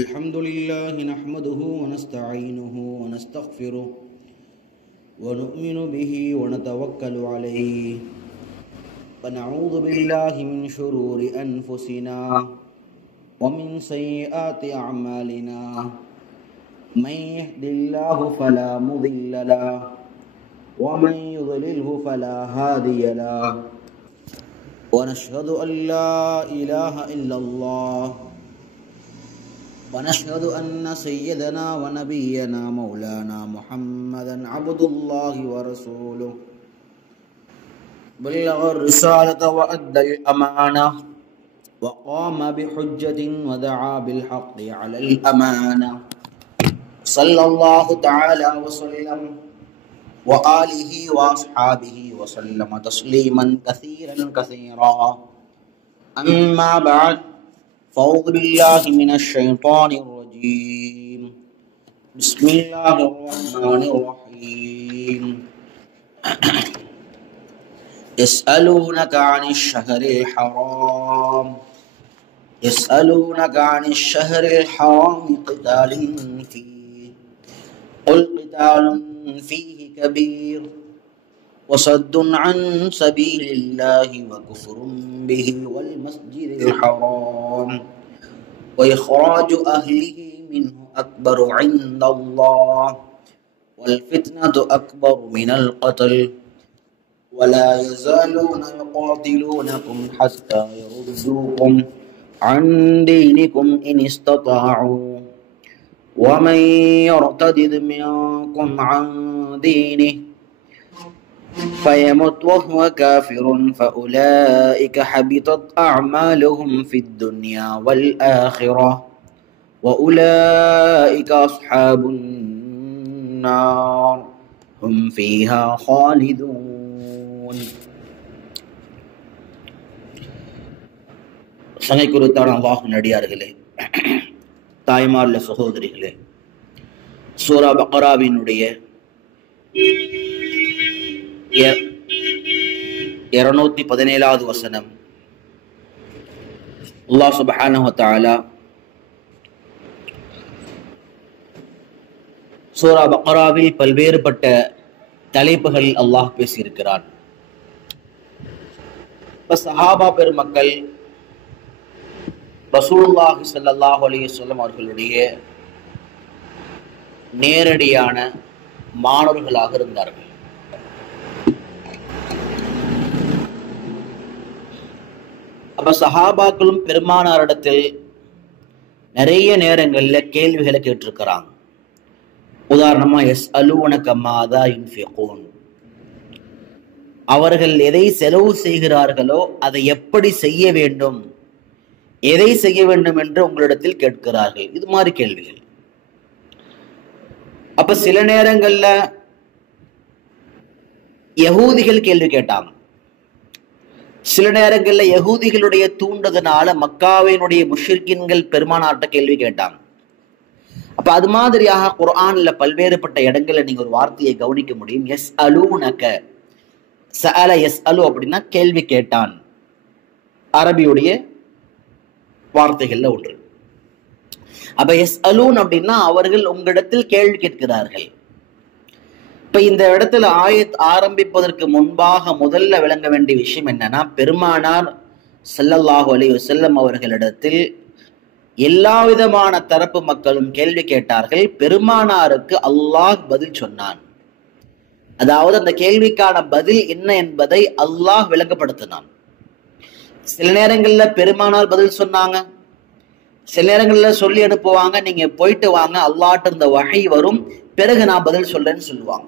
الحمد لله نحمده ونستعينه ونستغفره ونؤمن به ونتوكل عليه ونعوذ بالله من شرور أنفسنا ومن سيئات أعمالنا من يهد الله فلا مضل له ومن يضلله فلا هادي له ونشهد أن لا إله إلا الله ونشهد أن سيدنا ونبينا مولانا محمدا عبد الله ورسوله بلغ الرسالة وأدى الأمانة وقام بحجة ودعا بالحق على الأمانة صلى الله تعالى وسلم وآله وأصحابه وسلم تسليما كثيرا أما بعد فأعوذ بالله من الشيطان الرجيم بسم الله الرحمن الرحيم يسألونك عن الشهر الحرام قتال فيه قل قتال فيه كبير وصد عن سبيل الله وكفر به والمسجد الحرام وإخراج أهله منه أكبر عند الله والفتنة أكبر من القتل ولا يزالون يقاتلونكم حتى يردوكم عن دينكم إن استطاعوا ومن يرتد منكم عن دينه فيمت وهو كافر فأولئك حبطت أعمالهم في الدنيا والآخرة وأولئك أصحاب النار هم فيها خالدون. சங்கை குறித்தான அல்லாஹ்வின் அடியார்களே, தாய்மார்ல சகோதரிகளே, சூரா பக்ராவினுடைய 217வது வசனம். அல்லாஹ் சுப்ஹானஹு வ தஆலா சூரா பக்ராவில் பல்வேறுபட்ட தலைப்புகள் அல்லாஹ் பேசியிருக்கிறான். சஹாபா பெருமக்கள் ரசூலுல்லாஹி ஸல்லல்லாஹு அலைஹி வஸல்லம் அவர்களுடைய நேரடியான மாணவர்களாக இருந்தார்கள். அப்ப சஹாபாக்களும் பெருமானாரிடத்தில் நிறைய நேரங்கள்ல கேள்விகளை கேட்டிருக்கிறாங்க. உதாரணமா யஸ்அலூனக மாதா யுன்ஃபிகூன், அவர்கள் எதை செலவு செய்கிறார்களோ அதை எப்படி செய்ய வேண்டும், எதை செய்ய வேண்டும் என்று உங்களிடத்தில் கேட்கிறார்கள். இது மாதிரி கேள்விகள். அப்ப சில நேரங்கள்ல யகூதிகள் கேள்வி கேட்டாங்க. சில நேரங்கள்ல யகூதிகளுடைய தூண்டுதனால மக்காவினுடைய முஷ்ரிக்கீன்கள் பெருமானார்ட்ட கேள்வி கேட்டாங்க. அப்ப அது மாதிரியாக குர்ஆன்ல பல்வேறுபட்ட இடங்கள்ல நீங்க ஒரு வார்த்தையை கவனிக்க முடியும். யஸ்அலூனக, சஅல யஸ்அலு அப்படின்னா கேள்வி கேட்டான், அரபியுடைய வார்த்தைகள்ல ஒன்று. அப்ப யஸ்அலூன் அப்படின்னா அவர்கள் உங்களிடத்தில் கேள்வி கேட்கிறார்கள். இப்ப இந்த இடத்துல ஆயத் ஆரம்பிப்பதற்கு முன்பாக முதல்ல விளங்க வேண்டிய விஷயம் என்னன்னா, பெருமானார் ஸல்லல்லாஹு அலைஹி வஸல்லம் அவர்களிடத்தில் எல்லா விதமான தரப்பு மக்களும் கேள்வி கேட்டார்கள். பெருமானாருக்கு அல்லாஹ் பதில் சொன்னான். அதாவது அந்த கேள்விக்கான பதில் என்ன என்பதை அல்லாஹ் விளங்கப்படுத்தினான். சில நேரங்கள்ல பெருமானார் பதில் சொன்னாங்க, சில நேரங்கள்ல சொல்லி அனுப்புவாங்க, நீங்க போயிட்டு வாங்க, அல்லாஹ்ட்ட இருந்த வஹி வரும், பிறகு நான் பதில் சொல்றேன்னு சொல்லுவாங்க.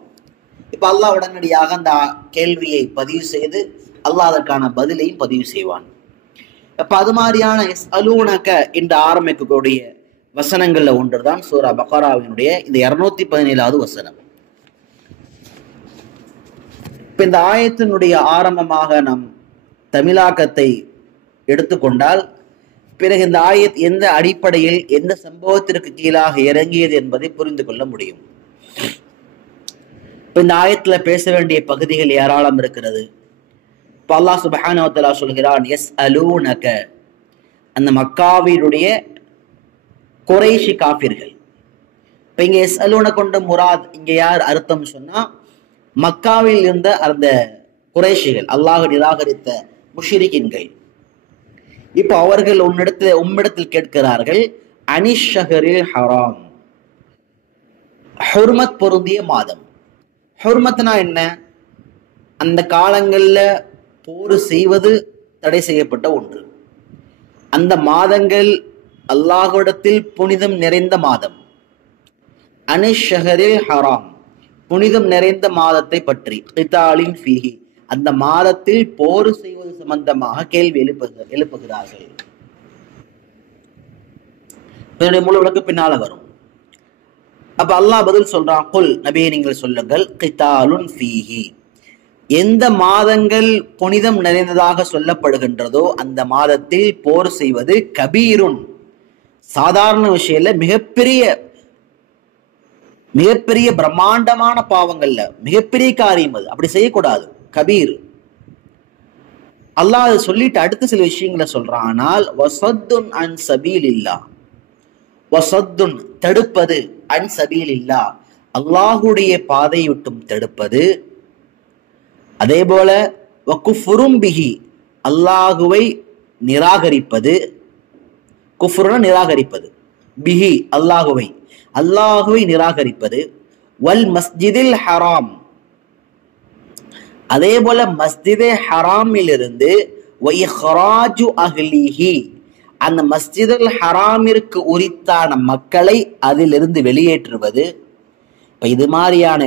இப்ப அல்லாஹ் உடனடியாக அந்த கேள்வியை பதிவு செய்து அல்லாஹ் அதற்கான பதிலையும் பதிவு செய்வான். அப்ப அது மாதிரியான யஸ்அலூனக என்று ஆரம்பிக்கக்கூடிய வசனங்கள்ல ஒன்றுதான் சூரா பக்ராவினுடைய இந்த 217வது வசனம். இப்ப இந்த ஆயத்தினுடைய ஆரம்பமாக நாம் தமிழாக்கத்தை எடுத்துக்கொண்டால், பிறகு இந்த ஆயத் எந்த அடிப்படையில் எந்த சம்பவத்திற்கு கீழாக இறங்கியது என்பதை புரிந்து கொள்ள முடியும். இப்ப இந்த ஆயத்துல பேச வேண்டிய பகுதிகள் ஏராளம் இருக்கிறது. இப்ப அல்லாஹ் சுப்ஹானஹு வ தஆலா சொல்கிறான், யஸ்அலூனக, அந்த மக்காவினுடைய குறைஷி காபிர்கள். இப்ப இங்க எஸ்அலூன கொண்ட முராத் இங்க யார் அர்த்தம் சொன்னா, மக்காவில் இருந்த அந்த குறைஷிகள், அல்லாஹ் நிராகரித்த முஷ்ரிகீன்கள். இப்போ அவர்கள் உம்மிடத்தில் கேட்கிறார்கள், அனிஷஹரில் ஹராம், ஹுர்மத் பொருந்திய மாதம். ஹுர்மத்னா என்ன? அந்த காலங்கள்ல போர் செய்வது தடை செய்யப்பட்ட ஒன்று. அந்த மாதங்கள் அல்லாஹ்விடத்தில் புனிதம் நிறைந்த மாதம். அனிஷஹரில் ஹராம், புனிதம் நிறைந்த மாதத்தை பற்றி, கிதாலின் ஃபீஹி, அந்த மாதத்தில் போர் செய்வது சம்பந்தமாக கேள்வி எழுப்புகிறார்கள். இதனுடைய முழு விளக்கு பின்னால வரும். அப்ப அல்லாஹ் பதில் சொல்றான், குல், நபியே நீங்கள் சொல்லுங்கள், கிதாலுன் ஃபீஹி, எந்த மாதங்கள் புனிதம் நிறைந்ததாக சொல்லப்படுகின்றதோ அந்த மாதத்தில் போர் செய்வது கபீருன், சாதாரண விஷயம் இல்ல, மிகப்பெரிய பிரம்மாண்டமான பாவங்கள்ல மிகப்பெரிய காரியம் அது. அப்படி செய்யக்கூடாது, கபீர். அல்லாஹ் சொல்லிட்டு அடுத்த சில விஷயங்களை சொல்றான். ஆனால் வசத்துன் அன் சபீலில்லா, வசத்துன் தடுப்பது, அன் சபீலில்லா அல்லாஹுடைய பாதை விட்டும் தடுப்பது. அதே போல வகுஃபுரும் பிஹி, அல்லாஹுவை நிராகரிப்பது. குஃப்ருன நிராகரிப்பது, பிஹி அல்லாஹுவை நிராகரிப்பது. வல் மஸ்ஜிதில் ஹராம், அதே போல மஸ்ஜிதே ஹராமிலிருந்து வஇஹ்ராஜு அஹ்லிஹி, அந்த மஸ்ஜிதுல் ஹராமிற்கு உரித்தான மக்களை அதிலிருந்து வெளியேற்றுவது. இப்ப இது மாதிரியான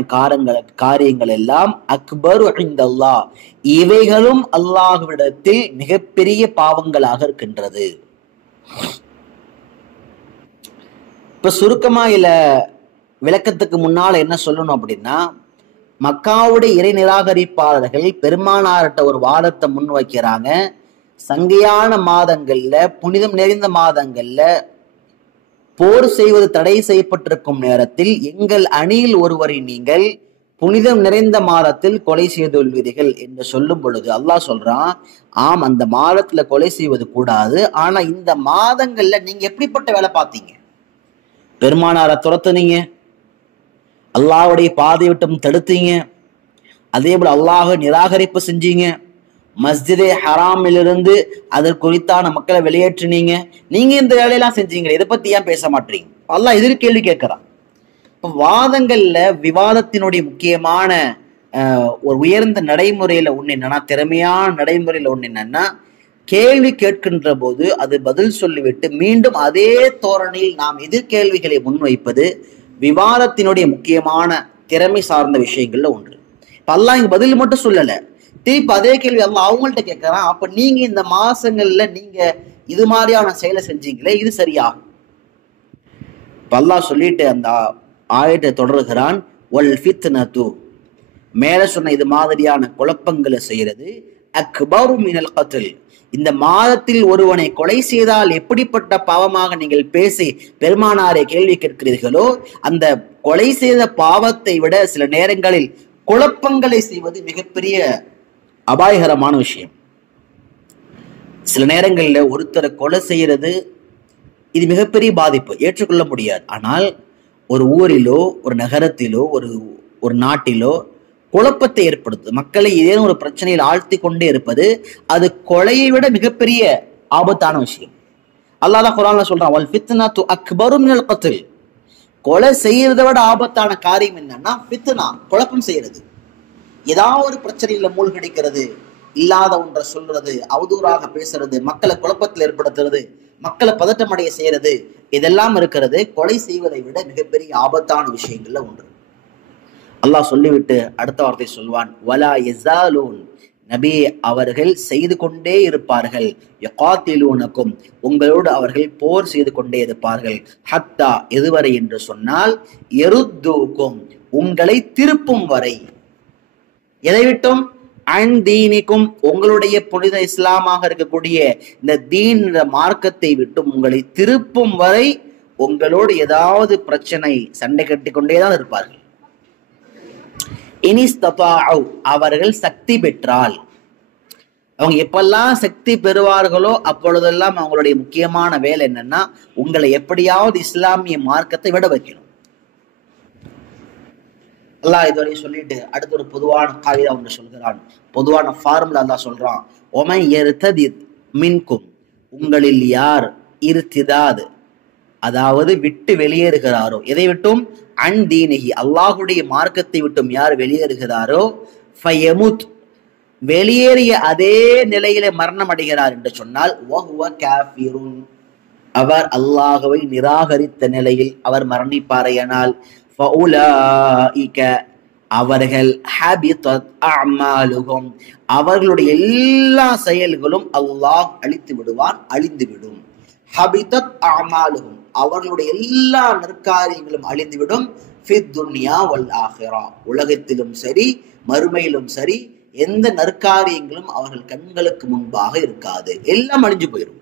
காரியங்கள் எல்லாம் அக்பரு இன்தல்லாஹ், இவைகளும் அல்லாஹ்விடத்தில் மிகப்பெரிய பாவங்களாக இருக்கின்றது. இப்ப சுருக்கமா இல்ல விளக்கத்துக்கு முன்னால என்ன சொல்லணும் அப்படின்னா, மக்காவுடைய இறை நிராகரிப்பாளர்கள் பெருமானார்கிட்ட ஒரு வாதத்தை முன் வைக்கிறாங்க. சங்கையான மாதங்கள்ல, புனிதம் நிறைந்த மாதங்கள்ல போர் செய்வது தடை செய்யப்பட்டிருக்கும் நேரத்தில் எங்கள் அணியில் ஒருவரை நீங்கள் புனிதம் நிறைந்த மாதத்தில் கொலை செய்துள்ளீர்கள் என்று சொல்லும் பொழுது அல்லாஹ் சொல்றான், ஆம், அந்த மாதத்துல கொலை செய்வது கூடாது. ஆனா இந்த மாதங்கள்ல நீங்க எப்படிப்பட்ட வேலை பார்த்தீங்க? பெருமானாரை துரத்துனீங்க, அல்லாஹ்வுடைய பாதை விட்டும் தடுத்தீங்க, அதே போல அல்லாஹ் நிராகரிப்பு செஞ்சீங்க, மஸ்ஜிதே ஹராமிலிருந்து அதற்கு குறித்தான மக்களை வெளியேற்றினீங்க. நீங்க இந்த வேலையெல்லாம் செஞ்சீங்களே, இதை பத்தி ஏன் பேச மாட்டீங்க? அல்லாஹ் எதிர் கேள்வி கேட்கிறான். இப்ப வாதங்கள்ல விவாதத்தினுடைய முக்கியமான ஒரு உயர்ந்த நடைமுறையில ஒண்ணு என்னன்னா, திறமையான நடைமுறையில ஒண்ணு என்னன்னா, கேள்வி கேட்கின்ற போது அது பதில் சொல்லிவிட்டு மீண்டும் அதே தோரணையில் நாம் எதிர்கேள்விகளை முன்வைப்பது விவாதத்தினுடைய முக்கியமான திறமை சார்ந்த விஷயங்கள்ல ஒன்று. இப்ப அல்லாஹ் இங்க பதில் மட்டும் சொல்லல, திருப்பி அதே கேள்வி அல்லாஹ் அவங்கள்ட்ட கேட்கிறான். அப்ப நீங்க இந்த மாசங்கள்ல நீங்க இது மாதிரியான செயலை செஞ்சீங்களே, இது சரியா? இப்ப அல்லாஹ் சொல்லிட்டு அந்த ஆயத்தை தொடர்கிறான், வல் ஃபித்னது, மேல சொன்ன இது மாதிரியான குழப்பங்களை செய்யறது அக்பரு மினல் கத்ல், இந்த மாதத்தில் ஒருவனை கொலை செய்தால் எப்படிப்பட்ட பாவமாக நீங்கள் பேசி பெருமானாரை கேள்வி கேட்கிறீர்களோ, அந்த கொலை செய்த பாவத்தை விட சில நேரங்களில் குழப்பங்களை செய்வது மிகப்பெரிய அபாயகரமான விஷயம். சில நேரங்கள்ல ஒருத்தரை கொலை செய்யறது இது மிகப்பெரிய பாதிப்பு, ஏற்றுக்கொள்ள முடியாது. ஆனால் ஒரு ஊரிலோ ஒரு நகரத்திலோ ஒரு நாட்டிலோ குழப்பத்தை ஏற்படுத்துது, மக்களை ஏதேனும் ஒரு பிரச்சனையில் ஆழ்த்தி கொண்டே இருப்பது, அது கொலையை விட மிகப்பெரிய ஆபத்தான விஷயம். அல்லாஹ் குர்ஆன்ல சொல்றான், வல் ஃபித்னது அக்பரு மினல் கத்ல், கொலை செய்யறதை விட ஆபத்தான காரியம் என்னன்னா ஃபித்னா, குழப்பம் செய்யறது. ஏதாவது ஒரு பிரச்சனையில மூழ்கடிக்கிறது, இல்லாத ஒன்றை சொல்றது, அவதூறாக பேசுறது, மக்களை குழப்பத்தில் ஏற்படுத்துறது, மக்களை பதட்டமடைய செய்யறது, இதெல்லாம் இருக்கிறது கொலை செய்வதை விட மிகப்பெரிய ஆபத்தான விஷயங்கள்ல ஒன்று. அல்லாஹ் சொல்லிவிட்டு அடுத்த வார்த்தை சொல்வான், வலா யஸாலூன், நபி அவர்கள் செய்து கொண்டே இருப்பார்கள், யகாத்திலூனக்கும், உங்களோடு அவர்கள் போர் செய்து கொண்டே இருப்பார்கள், ஹத்தா, எதுவரை என்று சொன்னால், யருத்தூக்கும், உங்களை திருப்பும் வரை. எதை விட்டும்? அன் தீனிக்கும், உங்களுடைய புனித இஸ்லாமாக இருக்கக்கூடிய இந்த தீன் மார்க்கத்தை விட்டும் உங்களை திருப்பும் வரை உங்களோடு ஏதாவது பிரச்சனை சண்டை கட்டி கொண்டேதான் இருப்பார்கள். இனிஸ்ததாஉ, அவர்கள் சக்தி பெற்றால். அவங்க எப்பெல்லாம் சக்தி பெறுவார்களோ அப்பொழுதெல்லாம் அவங்களுடைய முக்கியமான வேலை என்னன்னா, உங்களை எப்படியாவது இஸ்லாமிய மார்க்கத்தை விட வைக்கணும். அல்லாஹ் இதுவரை சொல்லிட்டு அடுத்து ஒரு பொதுவான காவிதா ஒன்று சொல்கிறான். பொதுவான ஃபார்முலா அல்லாஹ் சொல்றான், ஒமை எர்ததித் மின்கும், உங்களில் யார் இர்திதாத் அதாவது விட்டு வெளியேறுகிறாரோ, எதை விட்டும்? அன் தீனிஹி, அல்லாஹுடைய மார்க்கத்தை விட்டும் யார் வெளியேறுகிறாரோ, ஃபயமுத் வெளியேறிய அதே நிலையில மரணம் அடைகிறார் என்று சொன்னால், வஹுவ காஃபிருன் அவர் அல்லாஹ்வை நிராகரித்த நிலையில் அவர் மரணிப்பாரையானால், ஃபஉலாயிக அவர்கள் ஹபிதத் அஅமாலுஹும் அவர்களுடைய எல்லா செயல்களும் அல்லாஹ் அழித்து விடுவான், அழிந்துவிடும். ஹபிதத் அஅமாலுஹும் அவர்களுடைய எல்லா நற்காரியங்களும் அழிந்துவிடும். ஃபித் துன்யா வல் ஆஹிரா உலகத்திலும் சரி மறுமையிலும் சரி எந்த நற்காரியங்களும் அவர்கள் கண்களுக்கு முன்பாக இருக்காது, எல்லாம் அழிஞ்சு போயிடும்.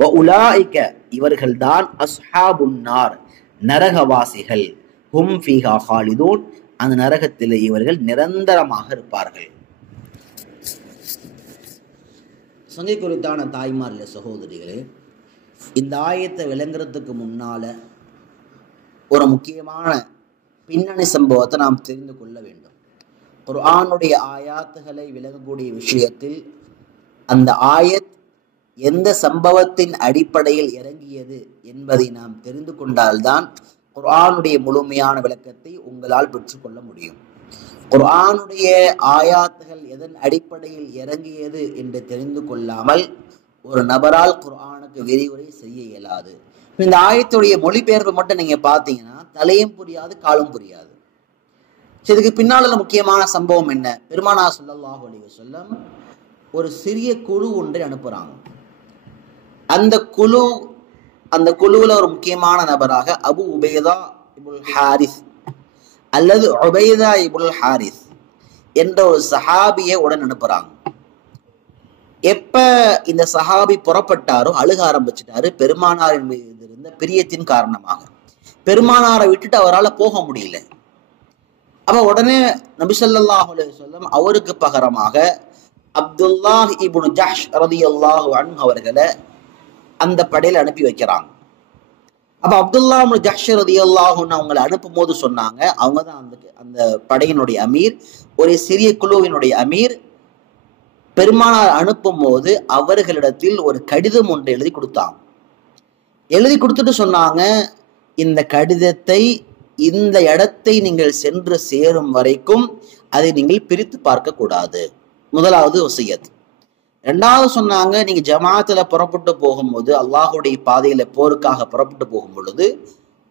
வஉலாயிக இவர்கள் தான் அஸ்ஹாபுன் நார் நரகவாசிகள். ஹும் ஃபீஹா ஹாலிதூன் அந்த நரகத்திலே இவர்கள் நிரந்தரமாக இருப்பார்கள். சங்கை குறித்தான தாய்மார்களே, சகோதரிகளே, இந்த ஆயத்தை விளங்குறதுக்கு முன்னால ஒரு முக்கியமான பின்னணி சம்பவத்தை நாம் தெரிந்து கொள்ள வேண்டும். குர்ஆனுடைய ஆயாத்துகளை விளங்கக்கூடிய விஷயத்தில் அந்த ஆயத் எந்த சம்பவத்தின் அடிப்படையில் இறங்கியது என்பதை நாம் தெரிந்து கொண்டால்தான் குர்ஆனுடைய முழுமையான விளக்கத்தை உங்களால் பெற்றுக்கொள்ள முடியும். குர்ஆனுடைய ஆயாத்துகள் எதன் அடிப்படையில் இறங்கியது என்று தெரிந்து கொள்ளாமல் ஒரு நபரால் குர்ஆனுக்கு விரிவுரை செய்ய இயலாது. இந்த ஆயத்துடைய மொழிபெயர்ப்பு மட்டும் நீங்க பாத்தீங்கன்னா தலையும் புரியாது காலும் புரியாது. இதுக்கு பின்னால முக்கியமான சம்பவம் என்ன? பெருமானார் ஸல்லல்லாஹு அலைஹி வஸல்லம் ஒரு சிறிய குழு ஒன்றை அனுப்புறாங்க. அந்த குழுவுல ஒரு முக்கியமான நபராக அபு உபைதா இப்னுல் ஹாரிஸ் அல்லது உபைதா இப்னுல் ஹாரிஸ் என்ற ஒரு சஹாபியை உடன் அனுப்புறாங்க. எப்ப இந்த சஹாபி புறப்பட்டாரோ அழுக ஆரம்பிச்சிட்டாரு. பெருமானாரின் மீது இருந்த பிரியத்தின் காரணமாக பெருமானாரை விட்டுட்டு அவரால் போக முடியல. அப்ப உடனே நபி ஸல்லல்லாஹு அலைஹி வஸல்லம் அவருக்கு பகரமாக அப்துல்லாஹ் இப்னு ஜஹ்ஷ் ரலியல்லாஹு அன்ஹு அவர்களை அந்த படையில அனுப்பி வைக்கிறாங்க. அப்ப அப்துல்லா இப்னு ஜஹ்ஷ் ரலியல்லாஹு அன்ஹு அவங்களை அனுப்பும் போது சொன்னாங்க, அவங்க தான் அந்த படையினுடைய அமீர், ஒரு சிறிய குழுவினுடைய அமீர். பெருமானார் அனுப்பும் போது அவர்களிடத்தில் ஒரு கடிதம் ஒன்று எழுதி கொடுத்தாங்க. எழுதி கொடுத்துட்டு சொன்னாங்க, இந்த கடிதத்தை இந்த இடத்தை நீங்கள் சென்று சேரும் வரைக்கும் அதை நீங்கள் பிரித்து பார்க்க கூடாது. முதலாவது வசியத். ரெண்டாவது சொன்னாங்க, நீங்க ஜமாத்துல புறப்பட்டு போகும்போது அல்லாஹுடைய பாதையில போருக்காக புறப்பட்டு போகும் பொழுது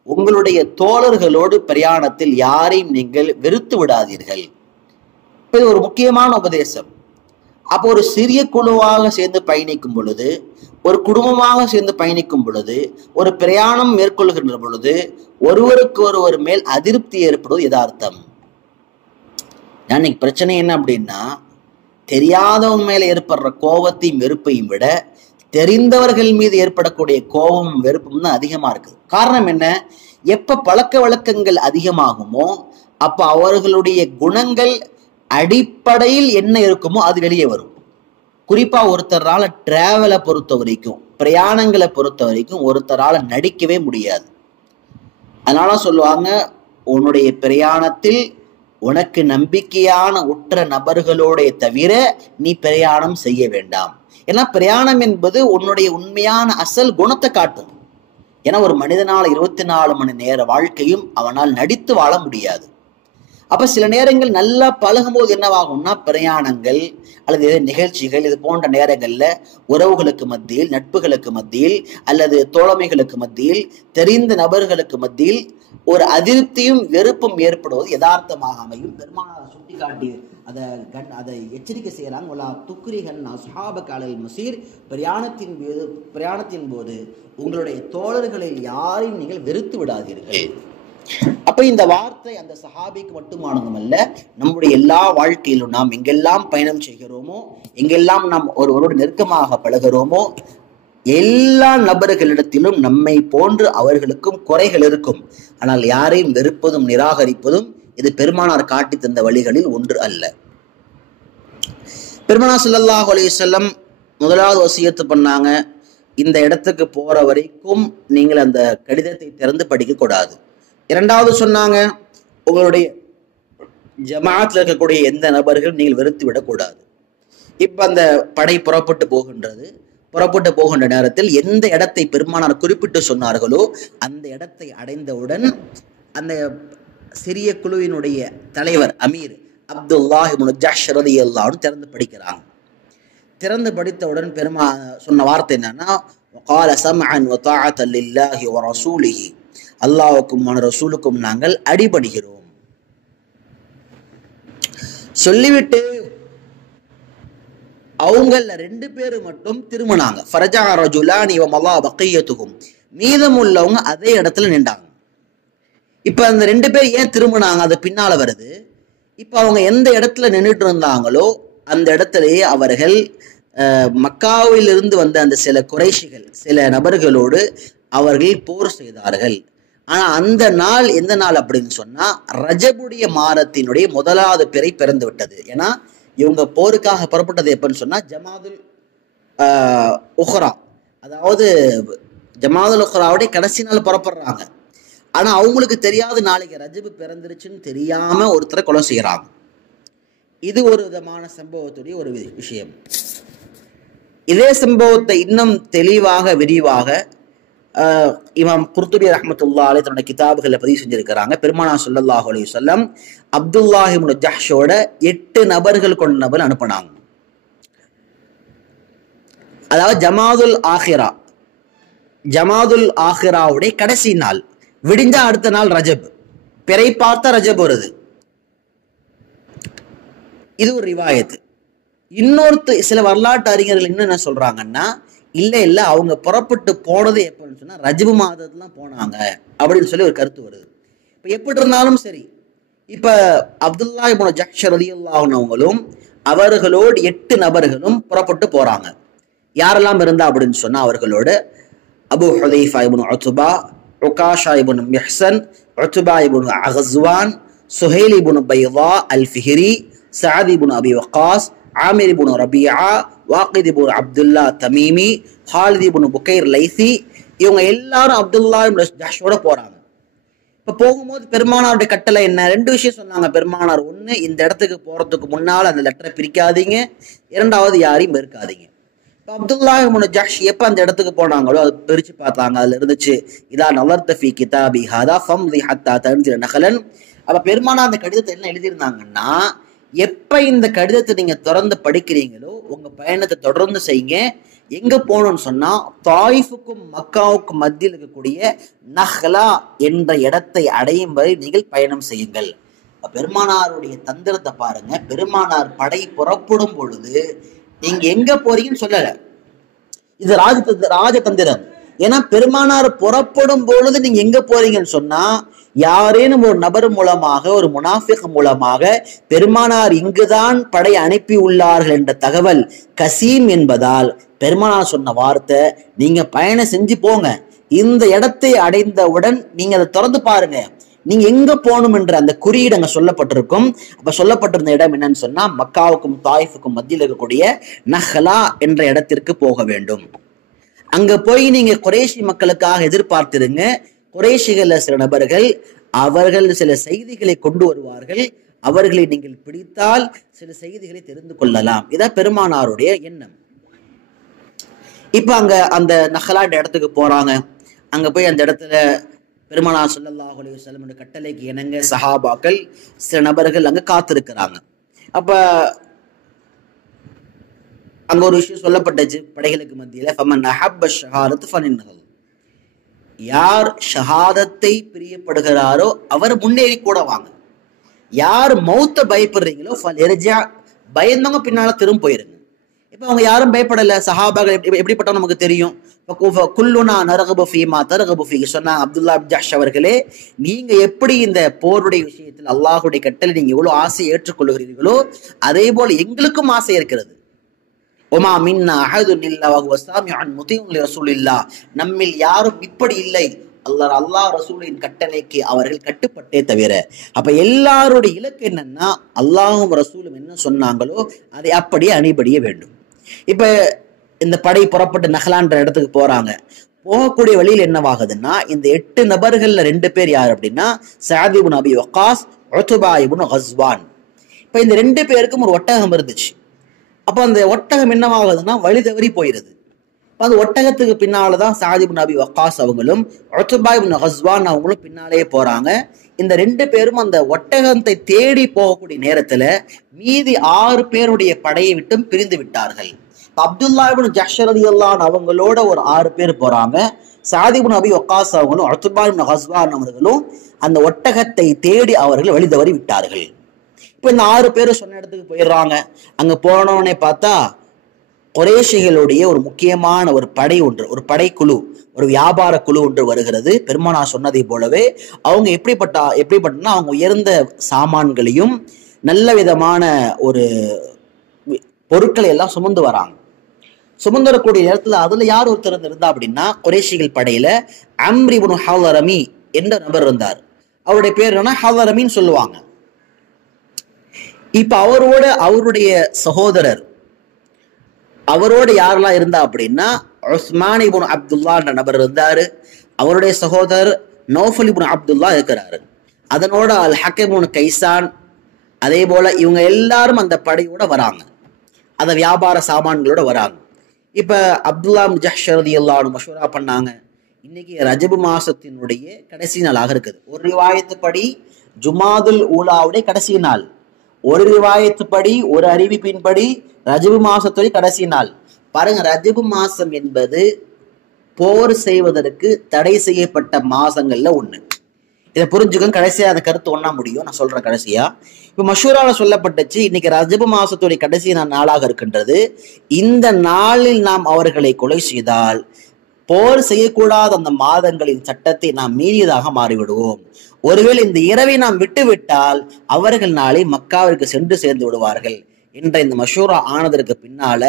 உங்களுடைய தோழர்களோடு பிரயாணத்தில் யாரையும் நீங்கள் வெறுத்து விடாதீர்கள். இது ஒரு முக்கியமான உபதேசம். அப்போ ஒரு சிறிய குழுவாக சேர்ந்து பயணிக்கும் பொழுது, ஒரு குடும்பமாக சேர்ந்து பயணிக்கும் பொழுது, ஒரு பிரயாணம் மேற்கொள்கின்ற பொழுது ஒருவருக்கு ஒருவர் மேல் அதிருப்தி ஏற்படுவது யதார்த்தம். இன்னைக்கு பிரச்சனை என்ன அப்படின்னா, தெரியாதவங்க மேல ஏற்படுற கோபத்தையும் வெறுப்பையும் விட தெரிந்தவர்கள் மீது ஏற்படக்கூடிய கோபமும் வெறுப்பும் தான் அதிகமா இருக்குது. காரணம் என்ன? எப்ப பழக்க வழக்கங்கள் அதிகமாகுமோ அப்ப அவர்களுடைய குணங்கள் அடிப்படையில் என்ன இருக்குமோ அது வெளியே வரும். குறிப்பா ஒருத்தரால டிராவலை பொறுத்த வரைக்கும், பிரயாணங்களை பொறுத்த வரைக்கும் ஒருத்தரால நடிக்கவே முடியாது. அதனால சொல்லுவாங்க, உன்னுடைய பிரயாணத்தில் உனக்கு நம்பிக்கையான உற்ற நபர்களோட தவிர நீ பிரயாணம் செய்ய வேண்டாம். ஏன்னா பிரயாணம் என்பது உன்னுடைய உண்மையான அசல் குணத்தை காட்டும். ஏன்னா ஒரு மனிதனால 24 மணி நேர வாழ்க்கையும் அவனால் நடித்து வாழ முடியாது. அப்ப சில நேரங்கள் நல்லா பழகும் போது என்னவாகும்னா, பிரயாணங்கள் அல்லது நிகழ்ச்சிகள் இது போன்ற நேரங்கள்ல உறவுகளுக்கு மத்தியில், நட்புகளுக்கு மத்தியில் அல்லது தோழமைகளுக்கு மத்தியில், தெரிந்த நபர்களுக்கு மத்தியில் ஒரு அதிருப்தியும் வெறுப்பும் ஏற்படுவது யதார்த்தமாக அமையும். பெருமானார் சுட்டி காட்டி அதை எச்சரிக்கை செய்யறாங்க. பிரயாணத்தின் போது உங்களுடைய தோழர்களில் யாரையும் நீங்கள் வெறுத்து விடாதீர்கள். அப்ப இந்த வார்த்தை அந்த சஹாபிக்கு மட்டுமானதும் அல்ல, நம்முடைய எல்லா வாழ்க்கையிலும் நாம் எங்கெல்லாம் பயணம் செய்கிறோமோ, எங்கெல்லாம் நாம் ஒருவரோடு நெருக்கமாக பழகிறோமோ, எல்லா நபர்களிடத்திலும் நம்மை போன்று அவர்களுக்கும் குறைகள் இருக்கும். ஆனால் யாரையும் வெறுப்பதும் நிராகரிப்பதும் இது பெருமானார் காட்டி தந்த வழிகளில் ஒன்று அல்ல. பெருமானா ஸல்லல்லாஹு அலைஹி வஸல்லம் முதலாவது வசியத்து பண்ணாங்க, இந்த இடத்துக்கு போற வரைக்கும் நீங்கள் அந்த கடிதத்தை திறந்து படிக்க கூடாது. இரண்டாவது சொன்னாங்க, உங்களுடைய ஜமாஅத்தில் இருக்கக்கூடிய எந்த நபர்கள் நீங்கள் வெறுத்து விடக்கூடாது. இப்ப அந்த படை புறப்பட்டு போகின்ற நேரத்தில் எந்த இடத்தை பெருமானார் குறிப்பிட்டு சொன்னார்களோ அந்த இடத்தை அடைந்தவுடன் அந்த சிறிய குழுவினுடைய தலைவர் அமீர் அப்துல்லாஹ் இப்னு ஜஹ்ஷ் ரலியல்லாஹு அன்ஹு திறந்து படிக்கிறாங்க. திறந்து படித்தவுடன் சொன்ன வார்த்தை என்னன்னா, وقال سمعا وطاعة لله ورسوله, அல்லாஹ்வுக்கும் ரசூலுக்கும் நாங்கள் அடிபணிகிறோம் சொல்லிவிட்டு அவங்கள 2 பேரு மட்டும் திரும்பினாங்க. ஃபரஜா ரஜுலானி வ மலா பகியத்துஹும், மீதம் உள்ளவங்க அதே இடத்துல நின்றாங்க. இப்ப அந்த 2 பேர் ஏன் திரும்பினாங்க அது பின்னால வருது. இப்ப அவங்க எந்த இடத்துல நின்றுட்டு இருந்தாங்களோ அந்த இடத்திலேயே அவர்கள் மக்காவிலிருந்து வந்த அந்த சில குறைஷிகள் சில நபர்களோடு அவர்கள் போர் செய்தார்கள். ஆனா அந்த நாள் எந்த நாள் அப்படின்னு சொன்னா ரஜபுடைய மாதத்தினுடைய முதலாவது பிறை பிறந்து விட்டது. ஏன்னா இவங்க போருக்காக புறப்பட்டது எப்பன்னு சொன்னா ஜமாதுல் உஹ்ரா, அதாவது ஜமாதுல் உஹ்ராவுடைய கடைசி நாள் புறப்படுறாங்க. ஆனா அவங்களுக்கு தெரியாத நாளைக்கு ரஜபு பிறந்துருச்சுன்னு தெரியாம ஒருத்தரை கொலை செய்யறாங்க. இது ஒரு விதமான சம்பவத்துடைய ஒரு விஷயம். இதே சம்பவத்தை இன்னும் தெளிவாக விரிவாக இமாம் குர்துபி ரஹ்மத்துல்லாஹி அலைஹி தன்னுடைய கிதாபுகளை பதிவு செஞ்சிருக்கிறாங்க. பெருமானார் ஸல்லல்லாஹு அலைஹி வஸல்லம் அப்துல்லாஹ் இப்னு ஜஹ்ஷோட 8 நபர்கள் கொண்ட நபர் அனுப்புனாங்க. அதாவது ஜமாதுல் ஆஹிராவுடைய கடைசி நாள் விடிஞ்சா அடுத்த நாள் ரஜப், பிறை பார்த்த ரஜப் வருது. இது ஒரு ரிவாயத்து. சில வரலாற்று அறிஞர்கள் என்ன சொல்றாங்கன்னா, இல்ல அவங்க புறப்பட்டு போனது எப்பன்னு சொன்னா ரஜபு மாதத்துல போனாங்க அப்படின்னு சொல்லி ஒரு கருத்து வருது. இப்ப எப்படி இருந்தாலும் சரி, இப்ப அப்துல்லாஹ் இப்னு ஜஹ்ஷ் ரலியல்லாஹு அன்ஹுவும் அவர்களோடு 8 நபர்களும் புறப்பட்டு போறாங்க. யாரெல்லாம் இருந்தா அப்படின்னு சொன்னா அவர்களோடு அபு ஹுதைஃபா இப்னு உத்பா, உகாஷா இப்னு மிஹ்சன், உத்பா இப்னு அகஸ்வான், சுஹைல் இப்னு பைதா அல் ஃபிஹ்ரி, சஅத் இப்னு அபி வக்காஸ், ஆமிர் இப்னு ரபியா, வாகித் இப்னு அப்துல்லா தமீமி, ஹாலித் இப்னு புகைர் லைசி, இவங்க எல்லாரும் அப்துல்லாஹ் இப்னு ஜஹ்ஷோட போறாங்க. இப்ப போகும்போது பெருமானாருடைய கட்டளை என்ன? 2 விஷயம் சொன்னாங்க பெருமானார். ஒண்ணு, இந்த இடத்துக்கு போறதுக்கு முன்னால அந்த லெட்டரை பிரிக்காதீங்க. இரண்டாவது, யாரையும் வெறுக்காதீங்க. இப்ப அப்துல்லாஹ் இப்னு ஜஹ்ஷ் எப்ப அந்த இடத்துக்கு போனாங்களோ அது பிரிச்சு பார்த்தாங்க. அதுல இருந்துச்சு, இதா நலர்த ஃபீ கிதாபி ஹாதா ஃபம்தி ஹத்தா தன்சில நகலன். அப்ப பெருமானார் அந்த கடிதத்தை என்ன எழுதியிருந்தாங்கன்னா, எப்ப இந்த கடிதத்தை நீங்க திறந்து படிக்கிறீங்களோ உங்க பயணத்தை தொடர்ந்து செய்யுங்க. எங்க போகணும்னு சொன்னா தாயிஃபுக்கும் மக்காவுக்கும் மத்தியில் இருக்கக்கூடிய நஹ்லா என்ற இடத்தை அடையும் வரை நீங்கள் பயணம் செய்யுங்கள். பெருமானாருடைய தந்திரத்தை பாருங்க. பெருமானார் படை புறப்படும் பொழுது நீங்க எங்க போறீங்கன்னு சொல்லல. இது ராஜதந்திரம். ஏன்னா பெருமானார் புறப்படும் பொழுது நீங்க எங்க போறீங்கன்னு சொன்னா யாரேனும் ஒரு நபர் மூலமாக, ஒரு முனாஃபிக் மூலமாக பெருமானார் இங்குதான் படை அனுப்பி உள்ளார்கள் என்ற தகவல் கசீம் என்பதால் பெருமானார் சொன்ன வார்த்தை, நீங்க பயணம் செஞ்சு போங்க. இந்த இடத்தை அடைந்தவுடன் நீங்க அதை திறந்து பாருங்க, நீங்க எங்க போகணும் என்ற அந்த குறியீடு அங்க சொல்லப்பட்டிருக்கும். அப்ப சொல்லப்பட்டிருந்த இடம் என்னன்னு சொன்னா மக்காவுக்கும் தாயிஃபுக்கும் மத்தியில் இருக்கக்கூடிய நஹ்லா என்ற இடத்திற்கு போக வேண்டும். அங்க போய் நீங்க குறைஷி மக்களுக்காக எதிர்பார்த்திருங்க. குறைஷிகள் சில நபர்கள் அவர்கள் சில செய்திகளை கொண்டு வருவார்கள். அவர்களை நீங்கள் பிடித்தால் சில செய்திகளை தெரிந்து கொள்ளலாம். இதான் பெருமானாருடைய எண்ணம். இப்ப அங்க அந்த நஹ்லா இடத்துக்கு போறாங்க. அங்க போய் அந்த இடத்துல பெருமானார் ஸல்லல்லாஹு அலைஹி வஸல்லம் கட்டளைக்கு இணங்க சஹாபாக்கள் சில நபர்கள் அங்க காத்திருக்கிறாங்க. அப்ப அங்க ஒரு விஷயம் சொல்லப்பட்டுச்சு படைகளுக்கு மத்தியில, ஃபமன் அஹப்ப ஷஹாதத் ஃபலின்னஹு, யார் ஷஹாதத்தை பிரியப்படுகிறாரோ அவர் முன்னேறி கூட வாங்க. யார் மௌத்த பயப்படுறீங்களோ ஃபல்யர்ஜா, பயந்தவங்க பின்னால திரும்ப போயிருங்க. இப்ப அவங்க யாரும் பயப்படல. சஹாபாக்கள் எப்படிப்பட்டவங்க நமக்கு தெரியும். குல்லுனா நரகபு ஃபீமா தரகபு ஃபீ சொன்னாங்க அப்துல்லாஹ் இப்னு ஜஹ்ஷ் அவர்களே, நீங்க எப்படி இந்த போருடைய விஷயத்தில் அல்லாஹ்வுடைய கட்டளை நீங்க எவ்வளவு ஆசை ஏற்றுக்கொள்கிறீர்களோ அதே போல எங்களுக்கும் ஆசை இருக்கிறது. ஒமா மின்னா அஹதுன் இல்லா வஹுவ சாமிஉன் முதீஉன் லிரசூலில்லாஹ், நம்மில் யாரும் இப்படி இல்லை, அல்லாஹ் ரசூலின் கட்டளைக்கு அவர்கள் கட்டுப்பட்டே தவிர. அப்ப எல்லாருடைய இலக்கு என்னன்னா அல்லாஹும் ரசூலும் என்ன சொன்னாங்களோ அதை அப்படியே அணிபடிய வேண்டும். இப்ப இந்த படை புறப்பட்டு நஹ்லான்ற இடத்துக்கு போறாங்க. போகக்கூடிய வழியில் என்னவாகுதுன்னா இந்த 8 நபர்கள்ல 2 பேர் யார் அப்படின்னா சஅத் இப்னு அபி வக்காஸ், உத்பா இப்னு கஸ்வான். இப்ப இந்த 2 பேருக்கும் ஒரு ஒட்டகம் இருந்துச்சு. அப்ப அந்த ஒட்டகம் என்னவாகுதுன்னா வழி தவறி போயிருது. அந்த ஒட்டகத்துக்கு பின்னாலதான் சஅத் இப்னு அபி வக்காஸ் அவங்களும் உத்பா இப்னு கஸ்வான் அவங்களும் பின்னாலேயே போறாங்க. இந்த 2 பேரும் அந்த ஒட்டகத்தை தேடி போகக்கூடிய நேரத்துல மீதி 6 பேருடைய படையை விட்டும் பிரிந்து விட்டார்கள். அப்துல்லா இப்னு ஜஹ்ஷ் ரலியல்லாஹு அன்ஹு அவங்களோட ஒரு 6 பேர் போறாங்க. சஅத் இப்னு அபி வக்காஸ் அவங்களும் உத்பா இப்னு கஸ்வான் அவர்களும் அந்த ஒட்டகத்தை தேடி அவர்கள் வழி தவறி விட்டார்கள். இப்ப இந்த 6 பேரும் சொன்ன இடத்துக்கு போயிடுறாங்க. அங்க போனோடனே பார்த்தா குறைஷிகளுடைய ஒரு முக்கியமான ஒரு படை ஒன்று, ஒரு படைக்குழு, ஒரு வியாபார குழு ஒன்று வருகிறது. பெருமானார் சொன்னதை போலவே அவங்க எப்படிப்பட்டனா அவங்க உயர்ந்த சாமான்களையும் நல்ல விதமான ஒரு பொருட்களை எல்லாம் சுமந்து வராங்க. சுமந்து வரக்கூடிய நேரத்துல அதுல யார் ஒருத்தர் இருந்தா அப்படின்னா குறைஷிகள் படையில அம்ர் இப்னு ஹலரமி என்ற நபர் இருந்தார். அவருடைய பேர் என்ன ஹலரமின்னு சொல்லுவாங்க. இப்ப அவருடைய சகோதரர் அவரோட யாரெல்லாம் இருந்தா அப்படின்னா உஸ்மான் இப்னு அப்துல்லா என்ற நபர் இருந்தாரு. அவருடைய சகோதரர் நௌஃபல் இப்னு அப்துல்லா இருக்கிறாரு. அதனோட அல் ஹக்கீம் இப்னு கைசான், அதே போல இவங்க எல்லாரும் அந்த படையோட வராங்க, அந்த வியாபார சாமான்களோட வராங்க. இப்ப அப்துல்லா இப்னு ஜஹ்ஷ் ரலியல்லாஹு அன்ஹு மஷூரா பண்ணாங்க, இன்னைக்கு ரஜபு மாசத்தினுடைய கடைசி நாளாக இருக்குது. ஒரு ரிவாயத்து படி ஜுமாதுல் ஊலாவுடைய கடைசி நாள், ஒரு ரிவாயத்து படி, ஒரு அறிவிப்பின்படி ரஜபு மாசத்துடைய கடைசி நாள். பாருங்க, ரஜபு மாசம் என்பது போர் செய்வதற்கு தடை செய்யப்பட்ட மாசங்கள்ல ஒண்ணு. இதை புரிஞ்சுக்கணும். கடைசியா அந்த கருத்து ஒண்ணா முடியும். நான் சொல்றேன் கடைசியா. இப்ப மஷூரால சொல்லப்பட்டுச்சு, இன்னைக்கு ரஜபு மாசத்துடைய கடைசி நாளாக இருக்கின்றது. இந்த நாளில் நாம் அவர்களை கொலை செய்தால் போர் செய்யக்கூடாத அந்த மாதங்களின் சட்டத்தை நாம் மீறியதாக மாறிவிடுவோம். ஒருவேளை இந்த இரவை நாம் விட்டுவிட்டால் அவர்கள் நாளை மக்காவிற்கு சென்று சேர்ந்து விடுவார்கள் என்ற இந்த மஷூரா ஆனதற்கு பின்னால